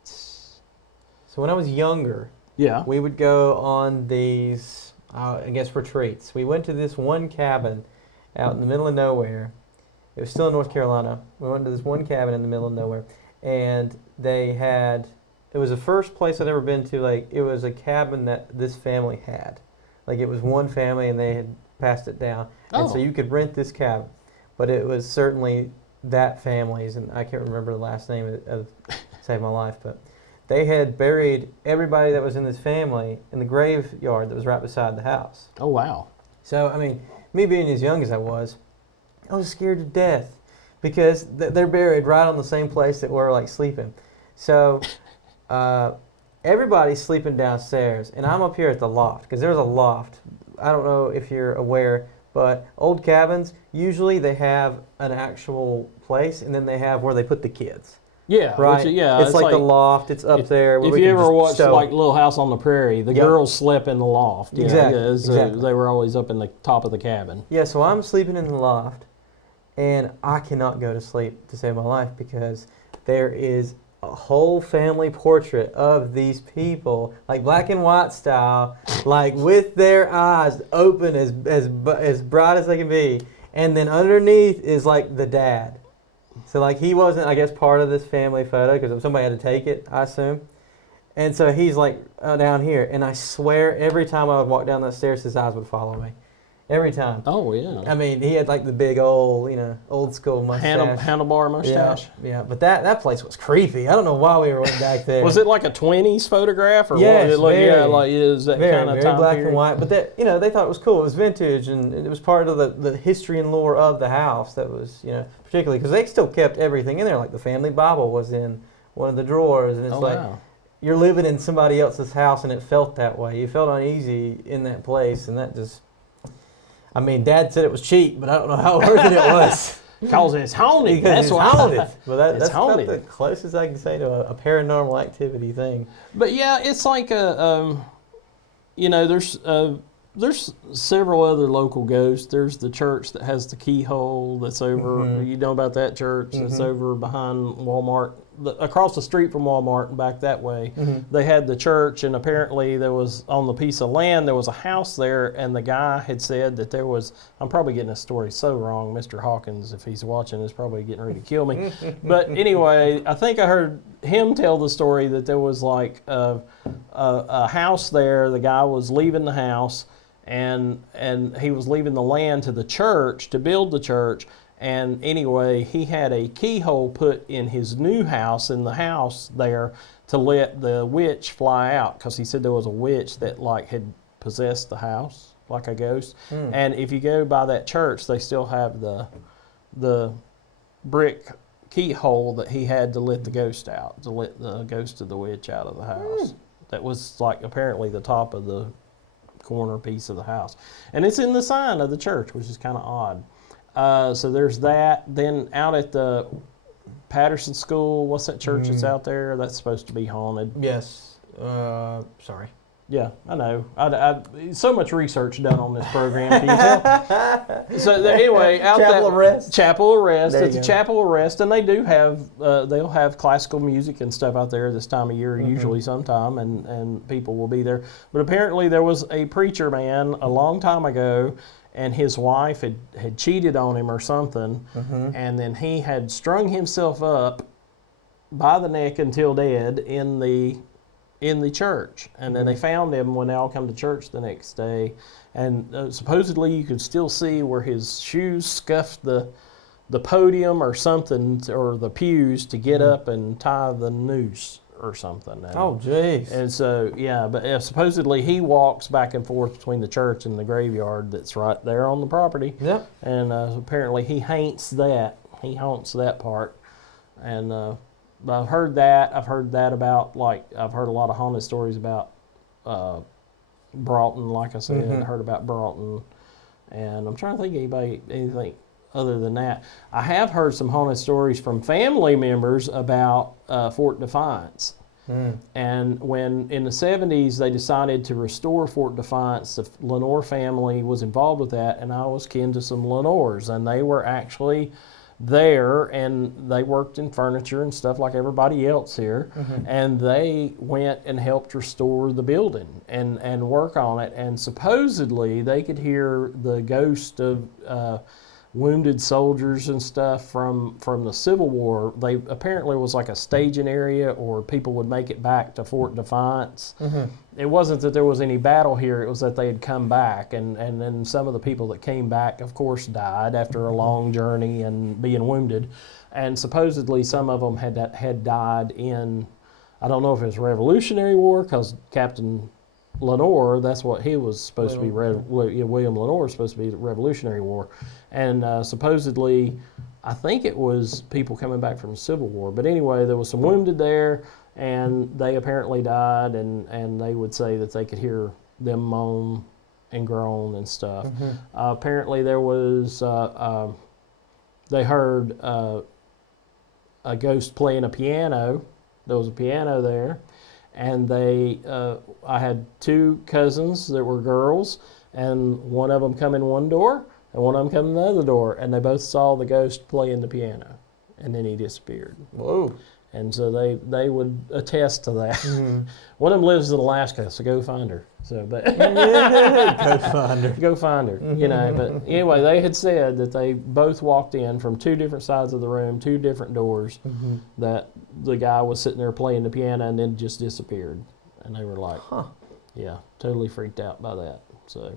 So when I was younger. Yeah. We would go on these, I guess, retreats. We went to this one cabin out in the middle of nowhere. It was still in North Carolina. We went to this one cabin in the middle of nowhere. And it was the first place I'd ever been to, like, it was a cabin that this family had. Like, it was one family and they had passed it down. And so you could rent this cabin. But it was certainly that family's, and I can't remember the last name of Save My Life, but they had buried everybody that was in this family in the graveyard that was right beside the house. Oh, wow. So, I mean, me being as young as I was scared to death because they're buried right on the same place that we're, like, sleeping. So, everybody's sleeping downstairs, and I'm up here at the loft because there's a loft. I don't know if you're aware, but old cabins, usually they have an actual place, and then they have where they put the kids. Yeah, right. It's like the loft. It's up there. If you ever watched like Little House on the Prairie, the girls slept in the loft. Exactly. They were always up in the top of the cabin. Yeah, so I'm sleeping in the loft, and I cannot go to sleep to save my life because there is a whole family portrait of these people, like black and white style, like with their eyes open as bright as they can be, and then underneath is like the dad. So, like, he wasn't, I guess, part of this family photo because somebody had to take it, I assume. And so he's, like, down here. And I swear every time I would walk down that stairs, his eyes would follow me. Every time. Oh, yeah. I mean, he had, like, the big old, old school mustache. Handlebar mustache. Yeah, but that place was creepy. I don't know why we were back there. Was it like a 20s photograph? Or yes, what? Is that kind of very time black period? and white. But that, they thought it was cool. It was vintage, and it was part of the history and lore of the house that was, particularly because they still kept everything in there. Like the family Bible was in one of the drawers, and it's you're living in somebody else's house, and it felt that way. You felt uneasy in that place, and that just. I mean, Dad said it was cheap, but I don't know how worth it was. Because it's haunted. That's why. Haunted. Well, that's haunted. about the closest I can say to a paranormal activity thing. But yeah, it's like there's several other local ghosts. There's the church that has the keyhole that's over. You know about that church? That's over behind Walmart, across the street from Walmart and back that way. They had the church, and apparently there was, on the piece of land, there was a house there, and the guy had said that there was, I'm probably getting this story so wrong, Mr. Hawkins, if he's watching, is probably getting ready to kill me. But anyway, I think I heard him tell the story that there was like a house there. The guy was leaving the house, and he was leaving the land to the church to build the church. And anyway, he had a keyhole put in his new house, in the house there, to let the witch fly out, because he said there was a witch that like had possessed the house, like a ghost. And if you go by that church, they still have the brick keyhole that he had to let the ghost out, to let the ghost of the witch out of the house. That was like apparently the top of the corner piece of the house. And it's in the sign of the church, which is kind of odd. So there's that. Then out at the Patterson School, what's that church that's out there? That's supposed to be haunted. Yes. Sorry. Yeah, I know. I so much research done on this program. Can you tell? So anyway, Chapel of Rest. Chapel of Rest. There It's you a go. chapel of rest, and they do have they'll have classical music and stuff out there this time of year, usually sometime, and people will be there. But apparently there was a preacher man a long time ago, and his wife had cheated on him or something, and then he had strung himself up by the neck until dead in the church. And then they found him when they all come to church the next day, and supposedly you could still see where his shoes scuffed the podium or something, or the pews, to get up and tie the noose or something. And, Oh, jeez. and so, yeah, but supposedly he walks back and forth between the church and the graveyard that's right there on the property. Yep. And apparently he haunts that. He haunts that part. And I've heard that. I've heard that about, like, I've heard a lot of haunted stories about Broughton, like I said. I heard about Broughton. And I'm trying to think of anything other than that. I have heard some haunted stories from family members about Fort Defiance. And when in the 70s they decided to restore Fort Defiance, the Lenore family was involved with that, and I was kin to some Lenores, and they were actually there, and they worked in furniture and stuff like everybody else here, and they went and helped restore the building and work on it, and supposedly they could hear the ghost of wounded soldiers and stuff from the Civil War. They apparently was like a staging area, or people would make it back to Fort Defiance. It wasn't that there was any battle here, it was that they had come back, and then some of the people that came back, of course, died after a long journey and being wounded, and supposedly some of them had died in, I don't know if it was Revolutionary War, because Captain Lenore, that's what he was supposed to be. William Lenore was supposed to be the Revolutionary War, and supposedly, I think it was people coming back from the Civil War. But anyway, there was some wounded there, and they apparently died, and they would say that they could hear them moan and groan and stuff. Apparently, there was they heard a ghost playing a piano. There was a piano there. And I had two cousins that were girls, and one of them come in one door, and one of them come in the other door, and they both saw the ghost playing the piano, and then he disappeared. Whoa. And so they would attest to that. One of them lives in Alaska, so go find her. So, but Go find her. Go find her, you know. But anyway, they had said that they both walked in from two different sides of the room, two different doors, that the guy was sitting there playing the piano and then just disappeared. And they were like, yeah, totally freaked out by that. So,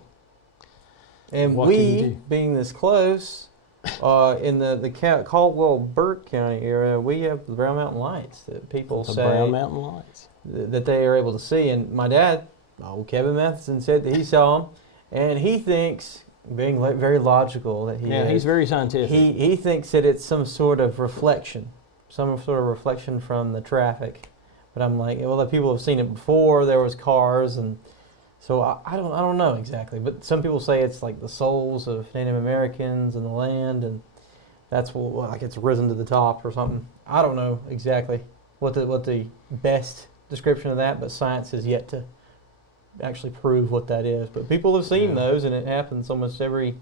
And what can you we, do? being this close, in the Caldwell-Burt County area, we have the Brown Mountain Lights that people The say Brown Mountain Lights. that they are able to see. And my dad, old Kevin Matheson, said that he saw them, and he thinks, being very logical that he is, He's very scientific. he thinks that it's some sort of reflection from the traffic. But I'm like, well, the people have seen it before. There was cars, and so I don't know exactly. But some people say it's like the souls of Native Americans and the land, and that's what, like, it's risen to the top or something. I don't know exactly what the best description of that, but science has yet to actually prove what that is. But people have seen those, and it happens almost every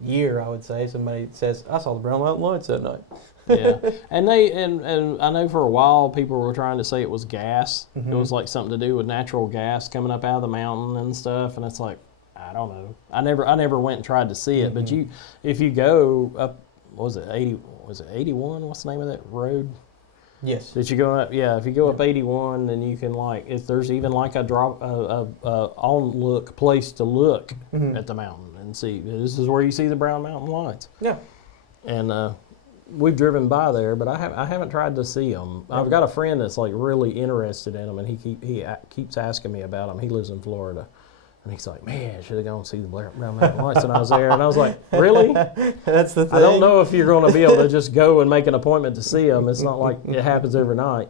year, I would say. Somebody says, I saw the Brown Mountain Lights that night. Yeah, and I know for a while people were trying to say it was gas. It was like something to do with natural gas coming up out of the mountain and stuff. And it's like, I don't know. I never went and tried to see it. But if you go up, what was it 81? What's the name of that road? Yes. That you go up, if you go up 81, then you can if there's even like a place to look at the mountain and see. This is where you see the Brown Mountain lights. Yeah. And we've driven by there, but I haven't tried to see them. I've got a friend that's like really interested in them, and he keeps asking me about them. He lives in Florida. And he's like, man, I should have gone and see the Brown Mountain Lights when I was there. And I was like, really? That's the thing. I don't know if you're going to be able to just go and make an appointment to see them. It's not like it happens overnight.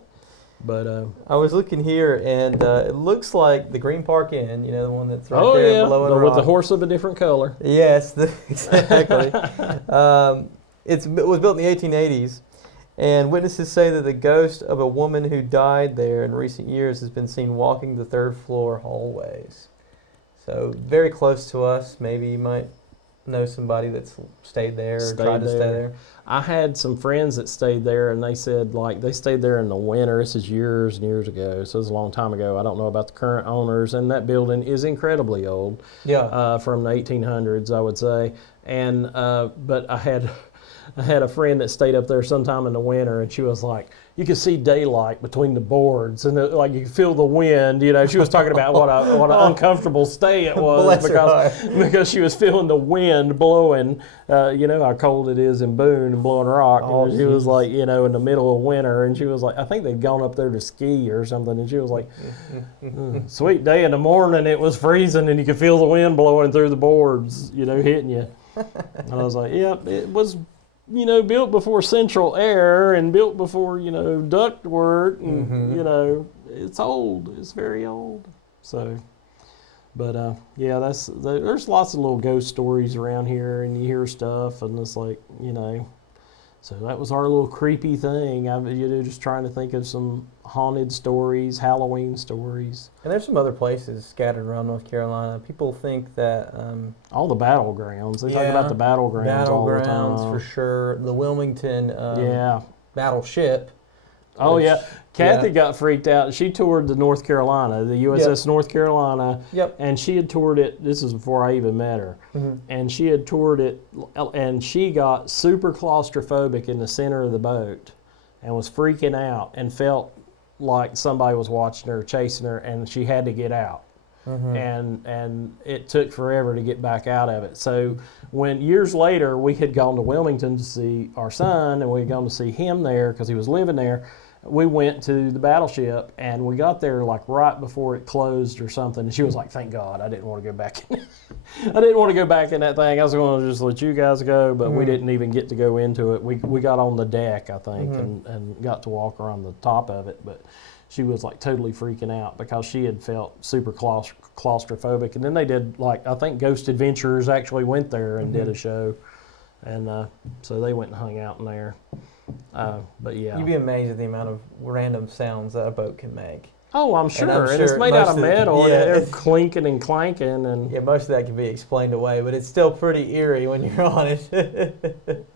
But I was looking here, and it looks like the Green Park Inn, the one that's right there below the with the horse of a different color. Yes, exactly. It was built in the 1880s, and witnesses say that the ghost of a woman who died there in recent years has been seen walking the third floor hallways. So very close to us. Maybe you might know somebody that's stayed there or tried to stay there. I had some friends that stayed there, and they said they stayed there in the winter. This is years and years ago, so it was a long time ago. I don't know about the current owners, and that building is incredibly old. Yeah. From the 1800s, I would say. And but I had a friend that stayed up there sometime in the winter, and she was like, you could see daylight between the boards, and you could feel the wind. She was talking about what an uncomfortable stay it was because she was feeling the wind blowing. How cold it is in Boone and blowing rock. And she was like, in the middle of winter, and she was like, I think they'd gone up there to ski or something, and she was like, sweet day in the morning, it was freezing, and you could feel the wind blowing through the boards, hitting you. And I was like, it was. Built before central air and built before, duct work. And, it's old. It's very old. So, but, there's lots of little ghost stories around here, and you hear stuff, and it's like, so that was our little creepy thing. Just trying to think of some haunted stories, Halloween stories. And there's some other places scattered around North Carolina. People think that all the battlegrounds. They talk about the battlegrounds all the time. Battlegrounds for sure. The Wilmington battleship. Oh, yeah. Kathy got freaked out. She toured the North Carolina, the USS North Carolina. Yep. And she had toured it. This is before I even met her. And she had toured it, and she got super claustrophobic in the center of the boat and was freaking out and felt like somebody was watching her, chasing her, and she had to get out. And it took forever to get back out of it. So when years later we had gone to Wilmington to see our son, and we had gone to see him there because he was living there, we went to the battleship, and we got there right before it closed or something. And she was like, "Thank God, I didn't want to go back. I didn't want to go back in that thing. I was going to just let you guys go." But we didn't even get to go into it. We got on the deck, I think, and got to walk around the top of it. But she was totally freaking out because she had felt super claustrophobic. And then they did I think Ghost Adventurers actually went there and did a show, and so they went and hung out in there. But yeah, you'd be amazed at the amount of random sounds that a boat can make. Oh, I'm sure. And it's made out of metal, and they're clinking and clanking, and most of that can be explained away, but it's still pretty eerie when you're on it.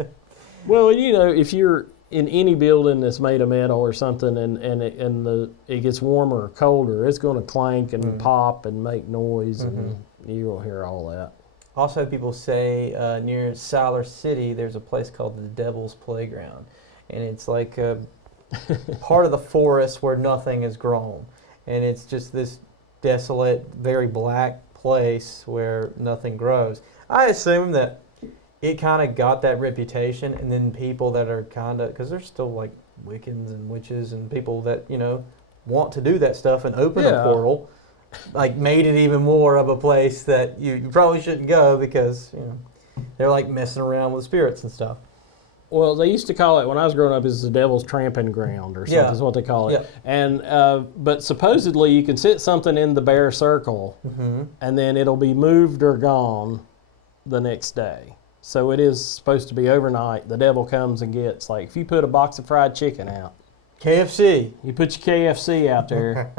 Well, if you're in any building that's made of metal or something, and it gets warmer or colder, it's going to clank and pop and make noise, and you'll hear all that. Also, people say near Siler City, there's a place called the Devil's Playground, and it's like a part of the forest where nothing is grown, and it's just this desolate, very black place where nothing grows. I assume that it kind of got that reputation, and then people that are because there's still Wiccans and witches and people that want to do that stuff and open a portal, made it even more of a place that you probably shouldn't go because they're messing around with spirits and stuff. Well, they used to call it, when I was growing up, it's the Devil's Tramping Ground or something is what they call it. Yeah. And but supposedly you can sit something in the bare circle, and then it'll be moved or gone the next day. So it is supposed to be overnight. The devil comes and gets, if you put a box of fried chicken out. KFC. You put your KFC out there.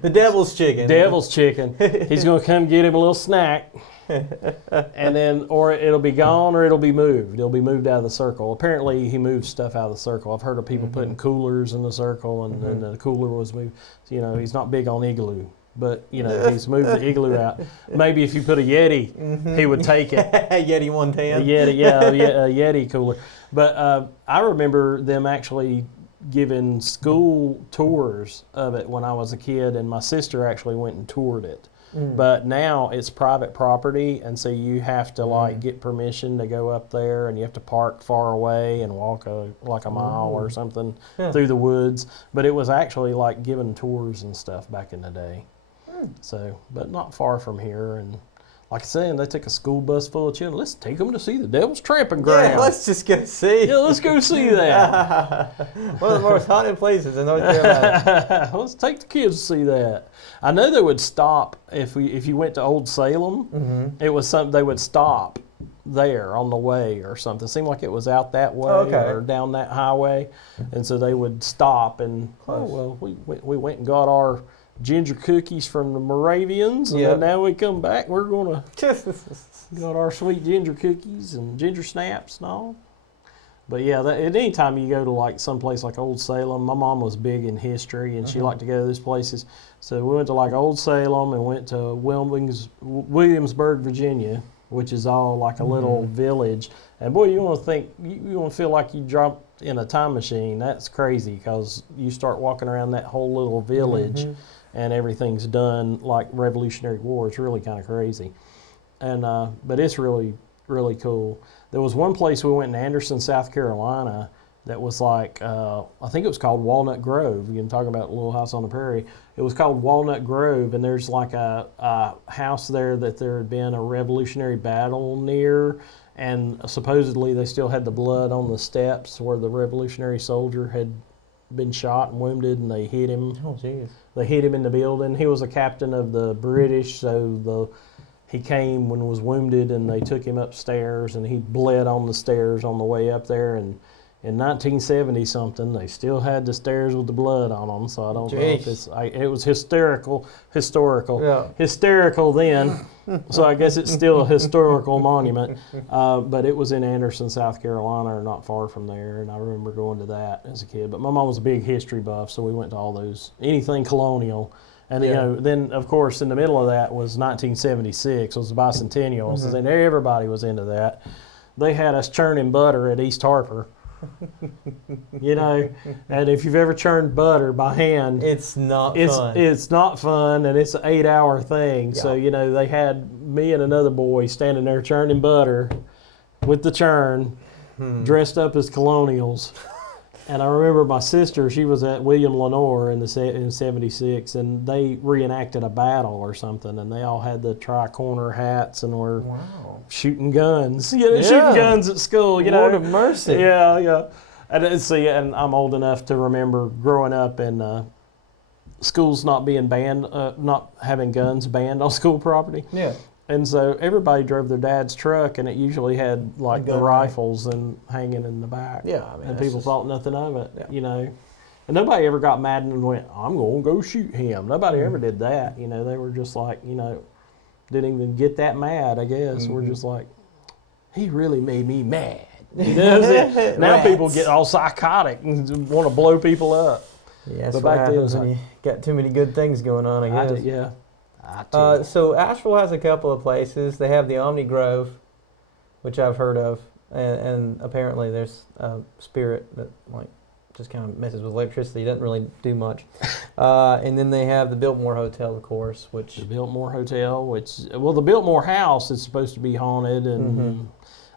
The devil's chicken. Devil's chicken. He's going to come get him a little snack. And then, or it'll be gone or it'll be moved. It'll be moved out of the circle. Apparently, he moves stuff out of the circle. I've heard of people putting coolers in the circle, and then the cooler was moved. He's not big on igloo, but, he's moved the igloo out. Maybe if you put a Yeti, he would take it. Yeti 110. A Yeti, a Yeti cooler. But I remember them actually given school tours of it when I was a kid, and my sister actually went and toured it. But now it's private property, and so you have to like get permission to go up there, and you have to park far away and walk like a mile or something through the woods. But it was actually like giving tours and stuff back in the day. So, but not far from here, and like I said, they take a school bus full of children. Let's take them to see the Devil's Tramping Ground. Yeah, let's just go see. Yeah, let's go see that. One of the most haunted places in North Carolina. Let's take the kids to see that. I know they would stop if you went to Old Salem. It was something they would stop there on the way or something. It seemed like it was out that way or down that highway, and so they would stop and we went and got our ginger cookies from the Moravians, and then now we come back, we're gonna got our sweet ginger cookies and ginger snaps and all. But yeah, at any time you go to like someplace like Old Salem, my mom was big in history, and she liked to go to those places. So we went to like Old Salem and went to Williamsburg, Virginia, which is all like a little village. And boy, you want to feel like you dropped in a time machine. That's crazy, because you start walking around that whole little village, and everything's done like Revolutionary War. It's really kind of crazy, and but it's really, really cool. There was one place we went in Anderson, South Carolina, that was like, I think it was called Walnut Grove. You can talk about Little House on the Prairie. It was called Walnut Grove, and there's like a house there that there had been a Revolutionary battle near, and supposedly they still had the blood on the steps where the Revolutionary soldier had been shot and wounded, and they hit him. Oh, jeez. They hit him in the building. He was a captain of the British, so he came when he was wounded, and they took him upstairs, and he bled on the stairs on the way up there. And in 1970-something, they still had the stairs with the blood on them. So I don't know if it was historical then. So I guess it's still a historical monument. But it was in Anderson, South Carolina, or not far from there. And I remember going to that as a kid. But my mom was a big history buff, so we went to all those, anything colonial. And you know, then of course in the middle of that was 1976, was the bicentennial, so then everybody was into that. They had us churning butter at East Harper, you know, and if you've ever churned butter by hand, it's not fun. It's not fun, and it's an 8-hour thing. Yeah. So you know, they had me and another boy standing there churning butter with the churn, dressed up as colonials. And I remember my sister, she was at William Lenore in 76, and they reenacted a battle or something, and they all had the tri-corner hats and were shooting guns. You know, shooting guns at school, you know. Lord of mercy. Yeah. And see, and I'm old enough to remember growing up and schools not being banned, not having guns banned on school property. Yeah. And so everybody drove their dad's truck, and it usually had like the rifles and hanging in the back. Yeah, I mean, and people thought nothing of it, you know. And nobody ever got mad and went, "I'm going to go shoot him." Nobody ever did that, you know. They were just like, you know, didn't even get that mad, I guess. We're just like, he really made me mad. He does it. Now people get all psychotic and want to blow people up. Yeah, that's what happens when you got too many good things going on, I guess. Yeah. So Asheville has a couple of places. They have the Omni Grove, which I've heard of, and apparently there's a spirit that like just kind of messes with electricity. Doesn't really do much. And then they have the Biltmore Hotel, of course, which the Biltmore Hotel, the Biltmore House is supposed to be haunted, and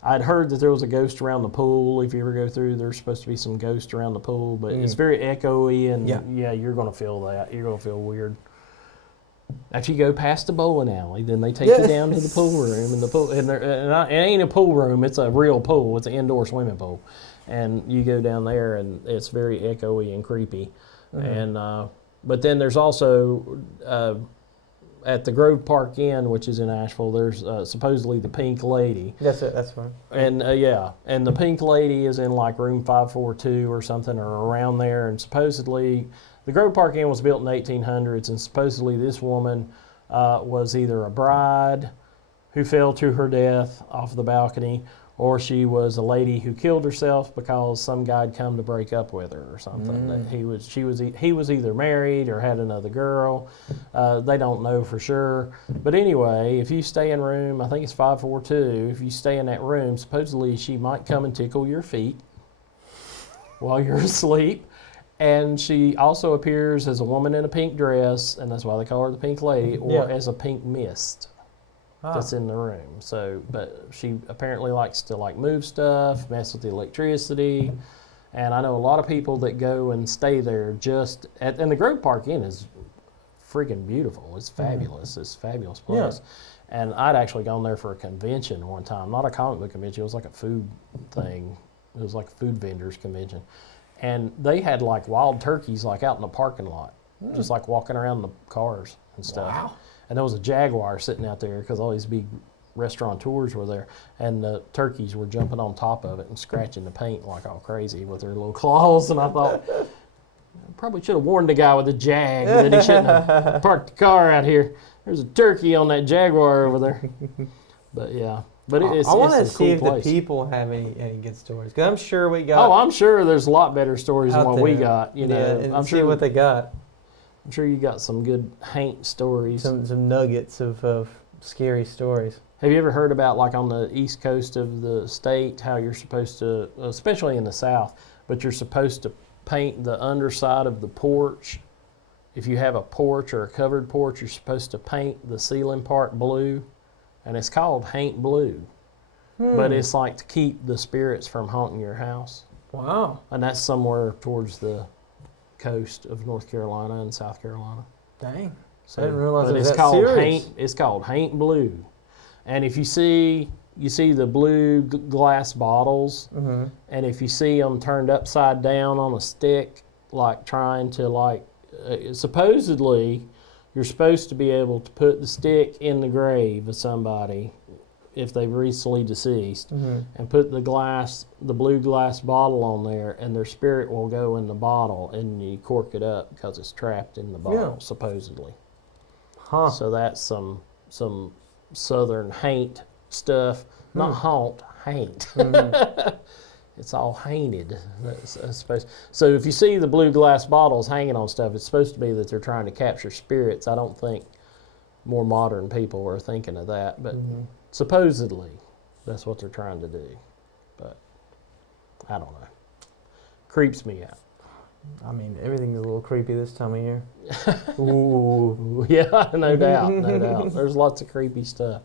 I'd heard that there was a ghost around the pool. If you ever go through, there's supposed to be some ghost around the pool, but it's very echoey, and yeah, you're going to feel that. You're going to feel weird. After you go past the bowling alley, then they take you down to the pool room, and it ain't a pool room; it's a real pool. It's an indoor swimming pool, and you go down there, and it's very echoey and creepy. And but then there's also at the Grove Park Inn, which is in Asheville, there's supposedly the Pink Lady. That's it. That's fine. And and the Pink Lady is in like room 542 or something, or around there, and supposedly. The Grove Park Inn was built in the 1800s, and supposedly this woman was either a bride who fell to her death off the balcony, or she was a lady who killed herself because some guy had come to break up with her or something. That he was either married or had another girl. They don't know for sure. But anyway, if you stay in room, I think it's 542, if you stay in that room, supposedly she might come and tickle your feet while you're asleep. And she also appears as a woman in a pink dress, and that's why they call her the Pink Lady, or as a pink mist that's in the room. So, but she apparently likes to move stuff, mess with the electricity, and I know a lot of people that go and stay there and the Grove Park Inn is freaking beautiful. It's fabulous. It's a fabulous place. Yeah. And I'd actually gone there for a convention one time, not a comic book convention. It was like a food thing. It was like a food vendors convention. And they had wild turkeys out in the parking lot, just walking around the cars and stuff. Wow. And there was a jaguar sitting out there because all these big restaurateurs were there. And the turkeys were jumping on top of it and scratching the paint like all crazy with their little claws. And I thought, I probably should have warned the guy with the Jag that he shouldn't have parked the car out here. There's a turkey on that jaguar over there. But yeah. But I want to see cool if the people have any good stories. Because I'm sure we got... Oh, I'm sure there's a lot better stories than what we got. You know, and I'm see sure what they got. I'm sure you got some good haint stories. Some nuggets of scary stories. Have you ever heard about, on the east coast of the state, how you're supposed to, especially in the south, but you're supposed to paint the underside of the porch. If you have a porch or a covered porch, you're supposed to paint the ceiling part blue. And it's called haint blue. But it's to keep the spirits from haunting your house. Wow. And that's somewhere towards the coast of North Carolina and South Carolina. Dang. So, I didn't realize it was it's that called serious. It's called haint blue. And if you see the blue glass bottles, and if you see them turned upside down on a stick, trying to supposedly you're supposed to be able to put the stick in the grave of somebody if they've recently deceased, and put the blue glass bottle on there, and their spirit will go in the bottle, and you cork it up because it's trapped in the bottle, supposedly. Huh. So that's some southern haint stuff. Not haunt, haint. It's all hainted. So if you see the blue glass bottles hanging on stuff, it's supposed to be that they're trying to capture spirits. I don't think more modern people are thinking of that, but supposedly that's what they're trying to do. But I don't know. Creeps me out. I mean, everything's a little creepy this time of year. Ooh, yeah, no doubt, no doubt. There's lots of creepy stuff.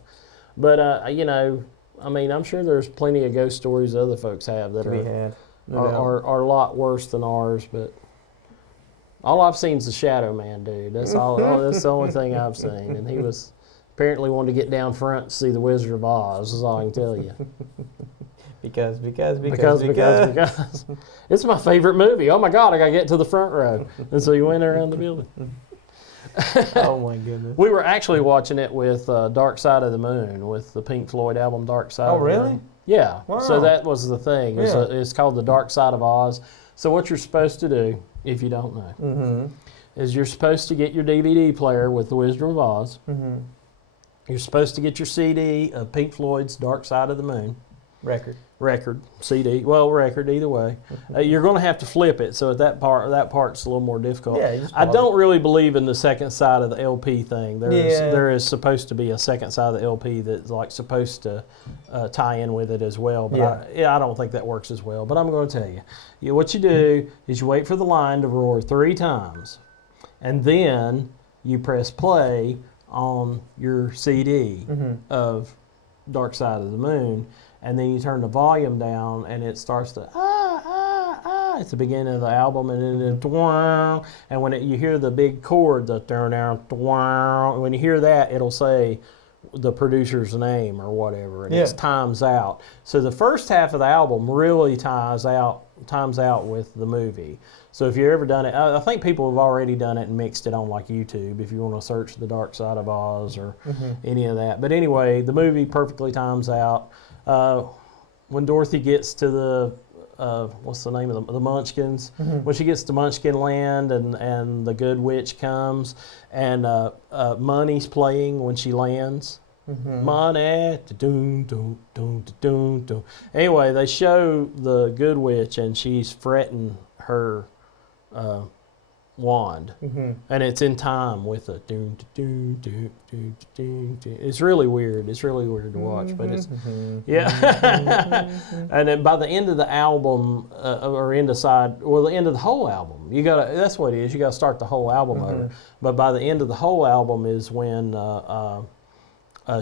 But, I'm sure there's plenty of ghost stories other folks have that are a lot worse than ours, but all I've seen is the Shadow Man, dude. That's all. That's the only thing I've seen, and he was apparently wanted to get down front to see the Wizard of Oz. Is all I can tell you. Because. It's my favorite movie. Oh my God, I gotta get to the front row, and so you went around the building. Oh my goodness. We were actually watching it with Dark Side of the Moon, with the Pink Floyd album Dark Side of the Moon. Oh, really? Yeah. Wow. So that was the thing. It's called The Dark Side of Oz. So what you're supposed to do, if you don't know, is you're supposed to get your DVD player with The Wizard of Oz. You're supposed to get your CD of Pink Floyd's Dark Side of the Moon. Record, CD, record, either way. You're going to have to flip it, so that part's a little more difficult. Yeah, I don't really believe in the second side of the LP thing. There is supposed to be a second side of the LP that's supposed to tie in with it as well, but I don't think that works as well. But I'm going to tell you, what you do is you wait for the line to roar 3 times, and then you press play on your CD of Dark Side of the Moon. And then you turn the volume down, and it starts to It's the beginning of the album, and then and when you hear the big chord, when you hear that, it'll say the producer's name or whatever, and it's times out. So the first half of the album really times out with the movie. So if you've ever done it, I think people have already done it and mixed it on YouTube if you want to search The Dark Side of Oz or any of that. But anyway, the movie perfectly times out. When Dorothy gets to the what's the name of the Munchkins? When she gets to Munchkin Land and the Good Witch comes and Money's playing when she lands. Money, anyway, they show the Good Witch and she's fretting her wand, and it's in time with a doom, doom, doom, doom, doom, doom. It's really weird. It's really weird to watch, but it's yeah. And then by the end of the album, or the end of the whole album, you gotta. That's what it is. You gotta start the whole album over. But by the end of the whole album is when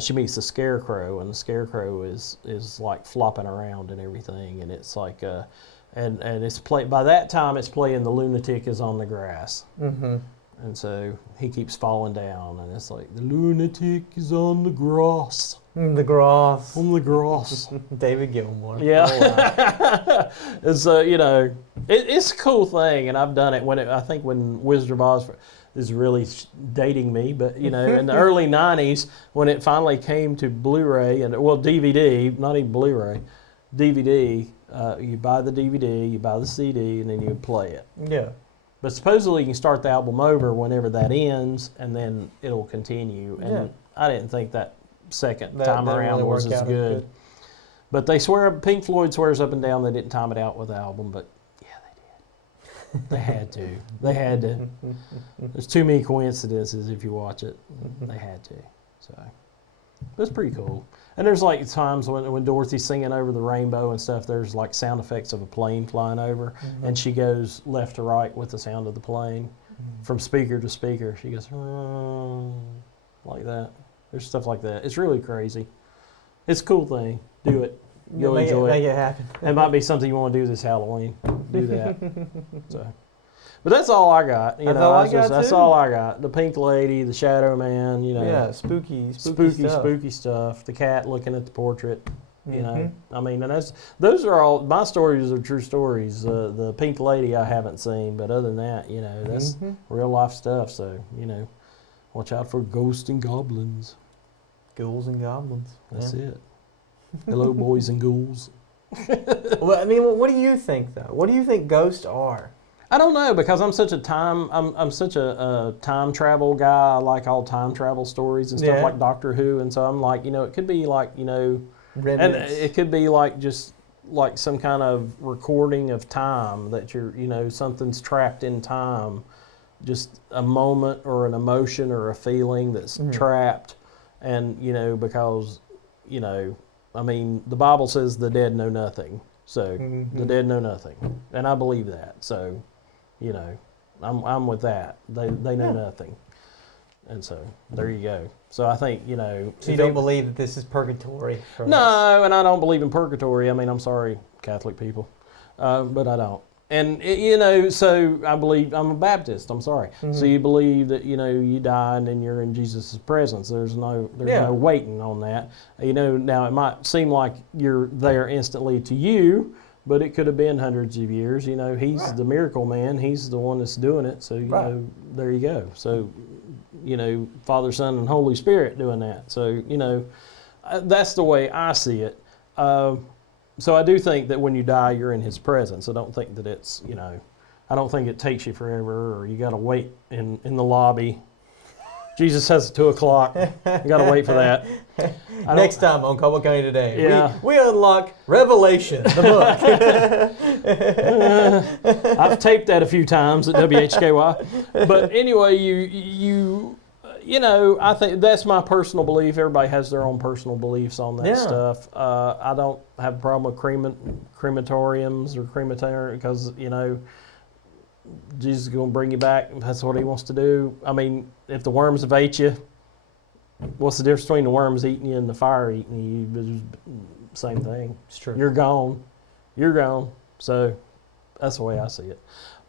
she meets the Scarecrow, and the Scarecrow is like flopping around and everything, and it's like. And it's by that time it's playing The Lunatic is on the Grass. And so he keeps falling down, and it's like, the lunatic is on the grass. The grass. On the grass. David Gilmour. Yeah. Oh, wow. And so, it's a cool thing, and I've done it I think when Wizard of Oz, this is really dating me, but, in the early 90s, when it finally came to Blu-ray, DVD, not even Blu-ray, DVD, you buy the DVD, you buy the CD, and then you play it. Yeah. But supposedly you can start the album over whenever that ends, and then it'll continue. And I didn't think that second time around really was as good. But they swear, Pink Floyd swears up and down they didn't time it out with the album, but yeah, they did. They had to. They had to. There's too many coincidences if you watch it. They had to. So it's pretty cool. And there's like times when Dorothy's singing over the rainbow and stuff, there's like sound effects of a plane flying over, and she goes left to right with the sound of the plane from speaker to speaker. She goes, like that. There's stuff like that. It's really crazy. It's a cool thing. Do it. You'll enjoy it. Make it happen. It might be something you want to do this Halloween. Do that. But that's all I got. That's all I got. The Pink Lady, the Shadow Man. Yeah, spooky stuff. The cat looking at the portrait. I mean, and those are all my stories are true stories. The Pink Lady I haven't seen, but other than that, that's real life stuff. So watch out for ghosts and goblins. Ghouls and goblins. That's it. Hello, boys and ghouls. Well, I mean, what do you think though? What do you think ghosts are? I don't know, because I'm such a time travel guy. I like all time travel stories and stuff like Doctor Who, and so I'm like, it could be like, and it could be like just like some kind of recording of time that something's trapped in time, just a moment or an emotion or a feeling that's trapped, and because I mean, the Bible says the dead know nothing, so the dead know nothing, and I believe that, so. I'm with that. They know nothing, and so there you go. So I think So you don't believe that this is purgatory? No, and I don't believe in purgatory. I mean, I'm sorry, Catholic people, but I don't. And so I believe I'm a Baptist. I'm sorry. So you believe that you die and then you're in Jesus' presence. There's no waiting on that. Now it might seem like you're there instantly to you. But it could have been hundreds of years. He's the miracle man. He's the one that's doing it. So, there you go. So, Father, Son, and Holy Spirit doing that. So, that's the way I see it. So I do think that when you die, you're in His presence. I don't think that it's, I don't think it takes you forever or you got to wait in the lobby. Jesus says at 2 o'clock. You got to wait for that. Next time on Caldwell County Today, yeah. we unlock Revelation, the book. I've taped that a few times at WHKY. But anyway, I think that's my personal belief. Everybody has their own personal beliefs on that stuff. I don't have a problem with crematoriums or crematorium because, Jesus is going to bring you back. That's what He wants to do. I mean, if the worms have ate you, what's the difference between the worms eating you and the fire eating you? Same thing. It's true. You're gone. You're gone. So that's the way I see it.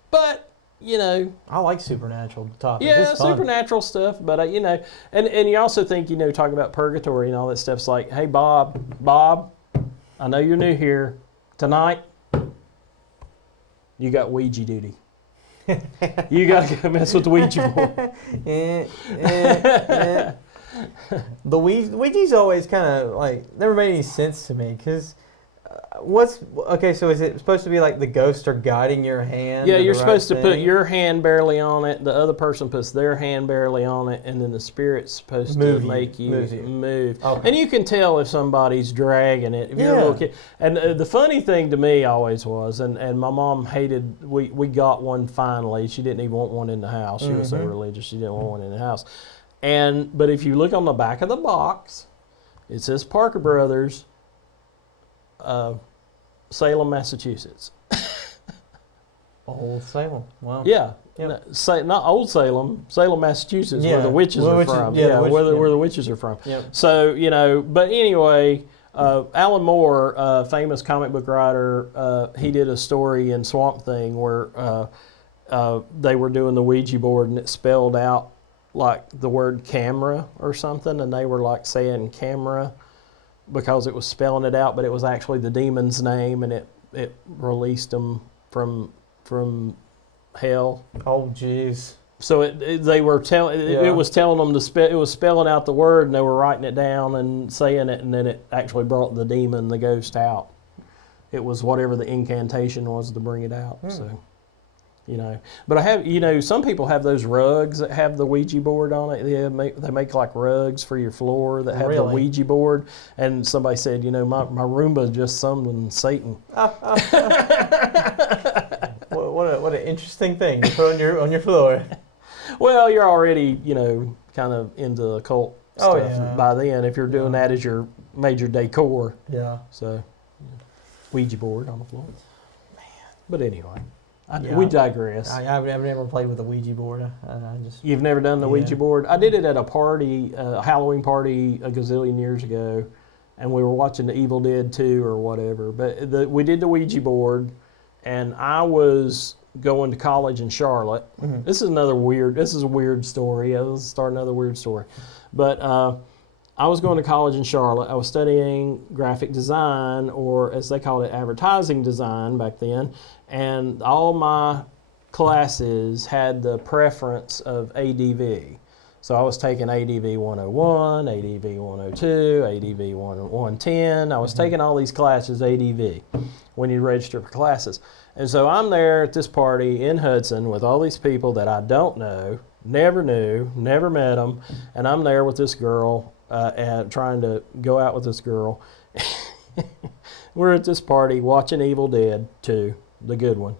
But, I like supernatural topics. Yeah, supernatural stuff. But, and you also think, talking about purgatory and all that stuff's like, hey, Bob, I know you're new here. Tonight, you got Ouija duty. You got to go mess with the Ouija board. The Ouija's always kind of like never made any sense to me because So is it supposed to be like the ghosts are guiding your hand? Yeah, you're supposed to put your hand barely on it. The other person puts their hand barely on it, and then the spirit's supposed to make you move. Okay. And you can tell if somebody's dragging it. If you're a little kid. And the funny thing to me always was, and my mom hated. We got one finally. She didn't even want one in the house. She was so religious. She didn't want one in the house. But if you look on the back of the box, it says Parker Brothers, Salem, Massachusetts. Old Salem. Wow. Yeah. Yep. Not Old Salem, Salem, Massachusetts, where the witches are from. Where the witches are from. Yep. So, but anyway, Alan Moore, famous comic book writer, he did a story in Swamp Thing where they were doing the Ouija board and it spelled out like the word camera or something, and they were like saying camera because it was spelling it out, but it was actually the demon's name, and it released them from hell. Oh, jeez. So they were it was telling them it was spelling out the word, and they were writing it down and saying it, and then it actually brought the demon, the ghost, out. It was whatever the incantation was to bring it out. So. But I have, some people have those rugs that have the Ouija board on it. They make like rugs for your floor that have the Ouija board. And somebody said, my Roomba just summoned Satan. What an interesting thing to put on your floor. Well, you're already, kind of into occult stuff by then if you're doing that as your major decor. Yeah. So, Ouija board on the floor. Man. But anyway. We digress. I've never played with a Ouija board. You've never done the Ouija board? I did it at a party, a Halloween party a gazillion years ago, and we were watching The Evil Dead 2 or whatever. But we did the Ouija board, and I was going to college in Charlotte. Mm-hmm. This is a weird story. I'll start another weird story. But I was going to college in Charlotte. I was studying graphic design, or as they called it, advertising design back then. And all my classes had the preference of ADV. So I was taking ADV 101, ADV 102, ADV 110. I was taking all these classes ADV when you register for classes. And so I'm there at this party in Hudson with all these people that I don't know, never knew, never met them. And I'm there with this girl and trying to go out with this girl. We're at this party watching Evil Dead 2. The good one.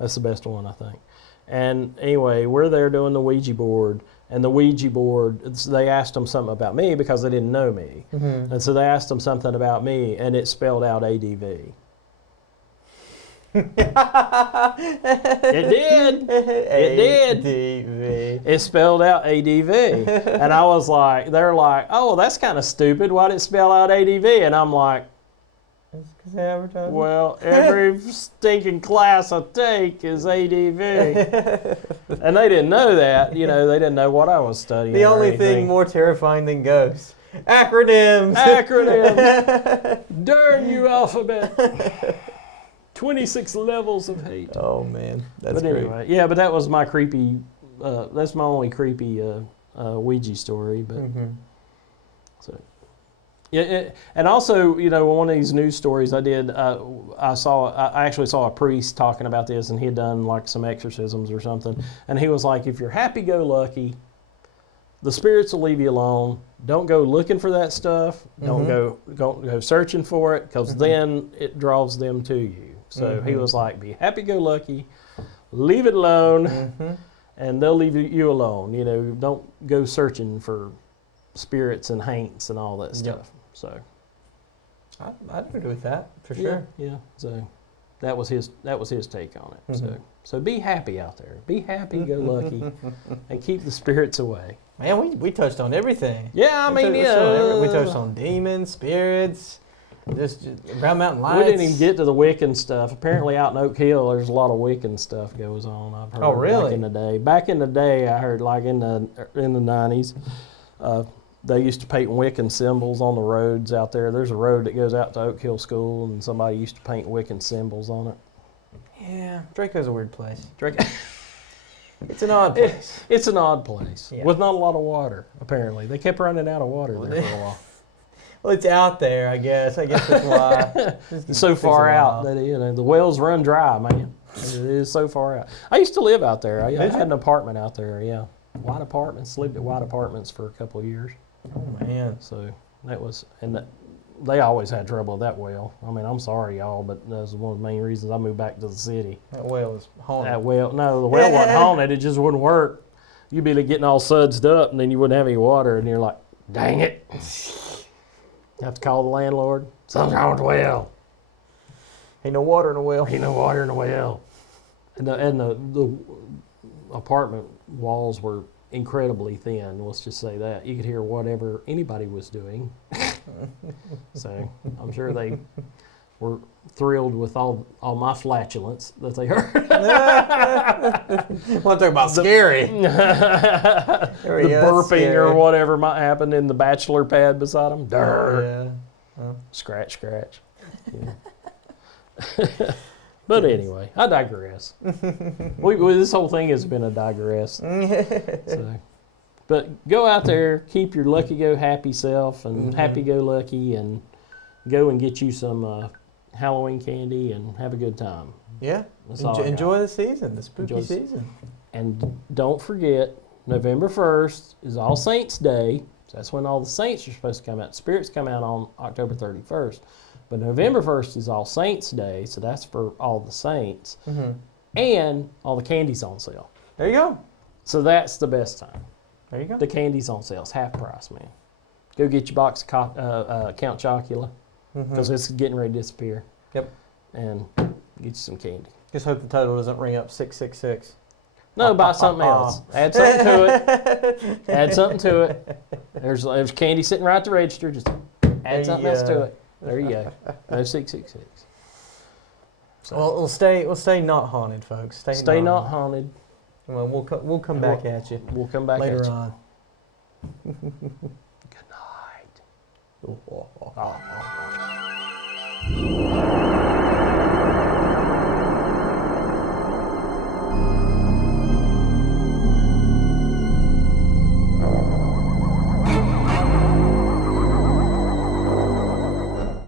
That's the best one, I think. And anyway, we're there doing the Ouija board, and the Ouija board, they asked them something about me because they didn't know me. Mm-hmm. And so they asked them something about me, and it spelled out ADV. It did. It did. It spelled out ADV. And I was like, they're like, oh, that's kind of stupid. Why did it spell out ADV? And I'm like, because they advertise. Well, every stinking class I take is ADV. And they didn't know that. They didn't know what I was studying. The only thing more terrifying than ghosts. Acronyms. Darn you, alphabet. 26 levels of hate. Oh, man. That's great. Anyway, yeah, but that was my creepy, that's my only creepy Ouija story. But so. Yeah, and also, one of these news stories I did, I actually saw a priest talking about this, and he had done like some exorcisms or something, and he was like, if you're happy-go-lucky, the spirits will leave you alone. Don't go looking for that stuff. Don't go searching for it, because then it draws them to you. So he was like, be happy-go-lucky, leave it alone, and they'll leave you alone. Don't go searching for spirits and haints and all that stuff. Yep. So, I'd agree with that for sure. Yeah. So, that was his take on it. So be happy out there. Be happy, go lucky, and keep the spirits away. Man, we touched on everything. Yeah, we touched on demons, spirits, just Round Mountain Lights. We didn't even get to the Wiccan stuff. Apparently, out in Oak Hill, there's a lot of Wiccan stuff goes on. I've heard. Oh, really? Back in the day, I heard like in the 90s. They used to paint Wiccan symbols on the roads out there. There's a road that goes out to Oak Hill School, and somebody used to paint Wiccan symbols on it. Yeah, Draco's a weird place. It's an odd place. It's an odd place with not a lot of water, apparently. They kept running out of water there for a while. Well, it's out there, I guess. I guess that's why. It's so far out that the wells run dry, man. It is so far out. I used to live out there. I had an apartment out there. Yeah, White Apartments. Lived at White Apartments for a couple of years. Oh man. So that was they always had trouble with that well. I mean, I'm sorry, y'all, but that was one of the main reasons I moved back to the city. That well was haunted. The well wasn't haunted. It just wouldn't work. You'd be getting all sudsed up, and then you wouldn't have any water, and you're like, dang it. You have to call the landlord. Something's wrong with the well. Ain't no water in the well. Ain't no water in the well. And the apartment walls were incredibly thin. Let's just say that. You could hear whatever anybody was doing. So I'm sure they were thrilled with all my flatulence that they heard. Want to talk about scary? The burping scary. Or whatever might happen in the bachelor pad beside them. Yeah. Oh. Scratch. Yeah. But anyway, I digress. This whole thing has been a digress. So, but go out there, keep your lucky-go-happy self and happy-go-lucky, and go and get you some Halloween candy and have a good time. Yeah. Enjoy the season, the spooky season. And don't forget, November 1st is All Saints Day. So that's when all the saints are supposed to come out. Spirits come out on October 31st. But November 1st is All Saints Day, so that's for all the saints. Mm-hmm. And all the candy's on sale. There you go. So that's the best time. There you go. The candy's on sale. It's half price, man. Go get your box of Count Chocula, because it's getting ready to disappear. Yep. And get you some candy. Just hope the total doesn't ring up 666. No, buy something else. Add something to it. Add something to it. There's candy sitting right at the register. Just add something else to it. There you go. No 666. So. Well, we'll stay not haunted, folks. Stay not haunted. Well, we'll come back at you. We'll come back later at you. on. Good night.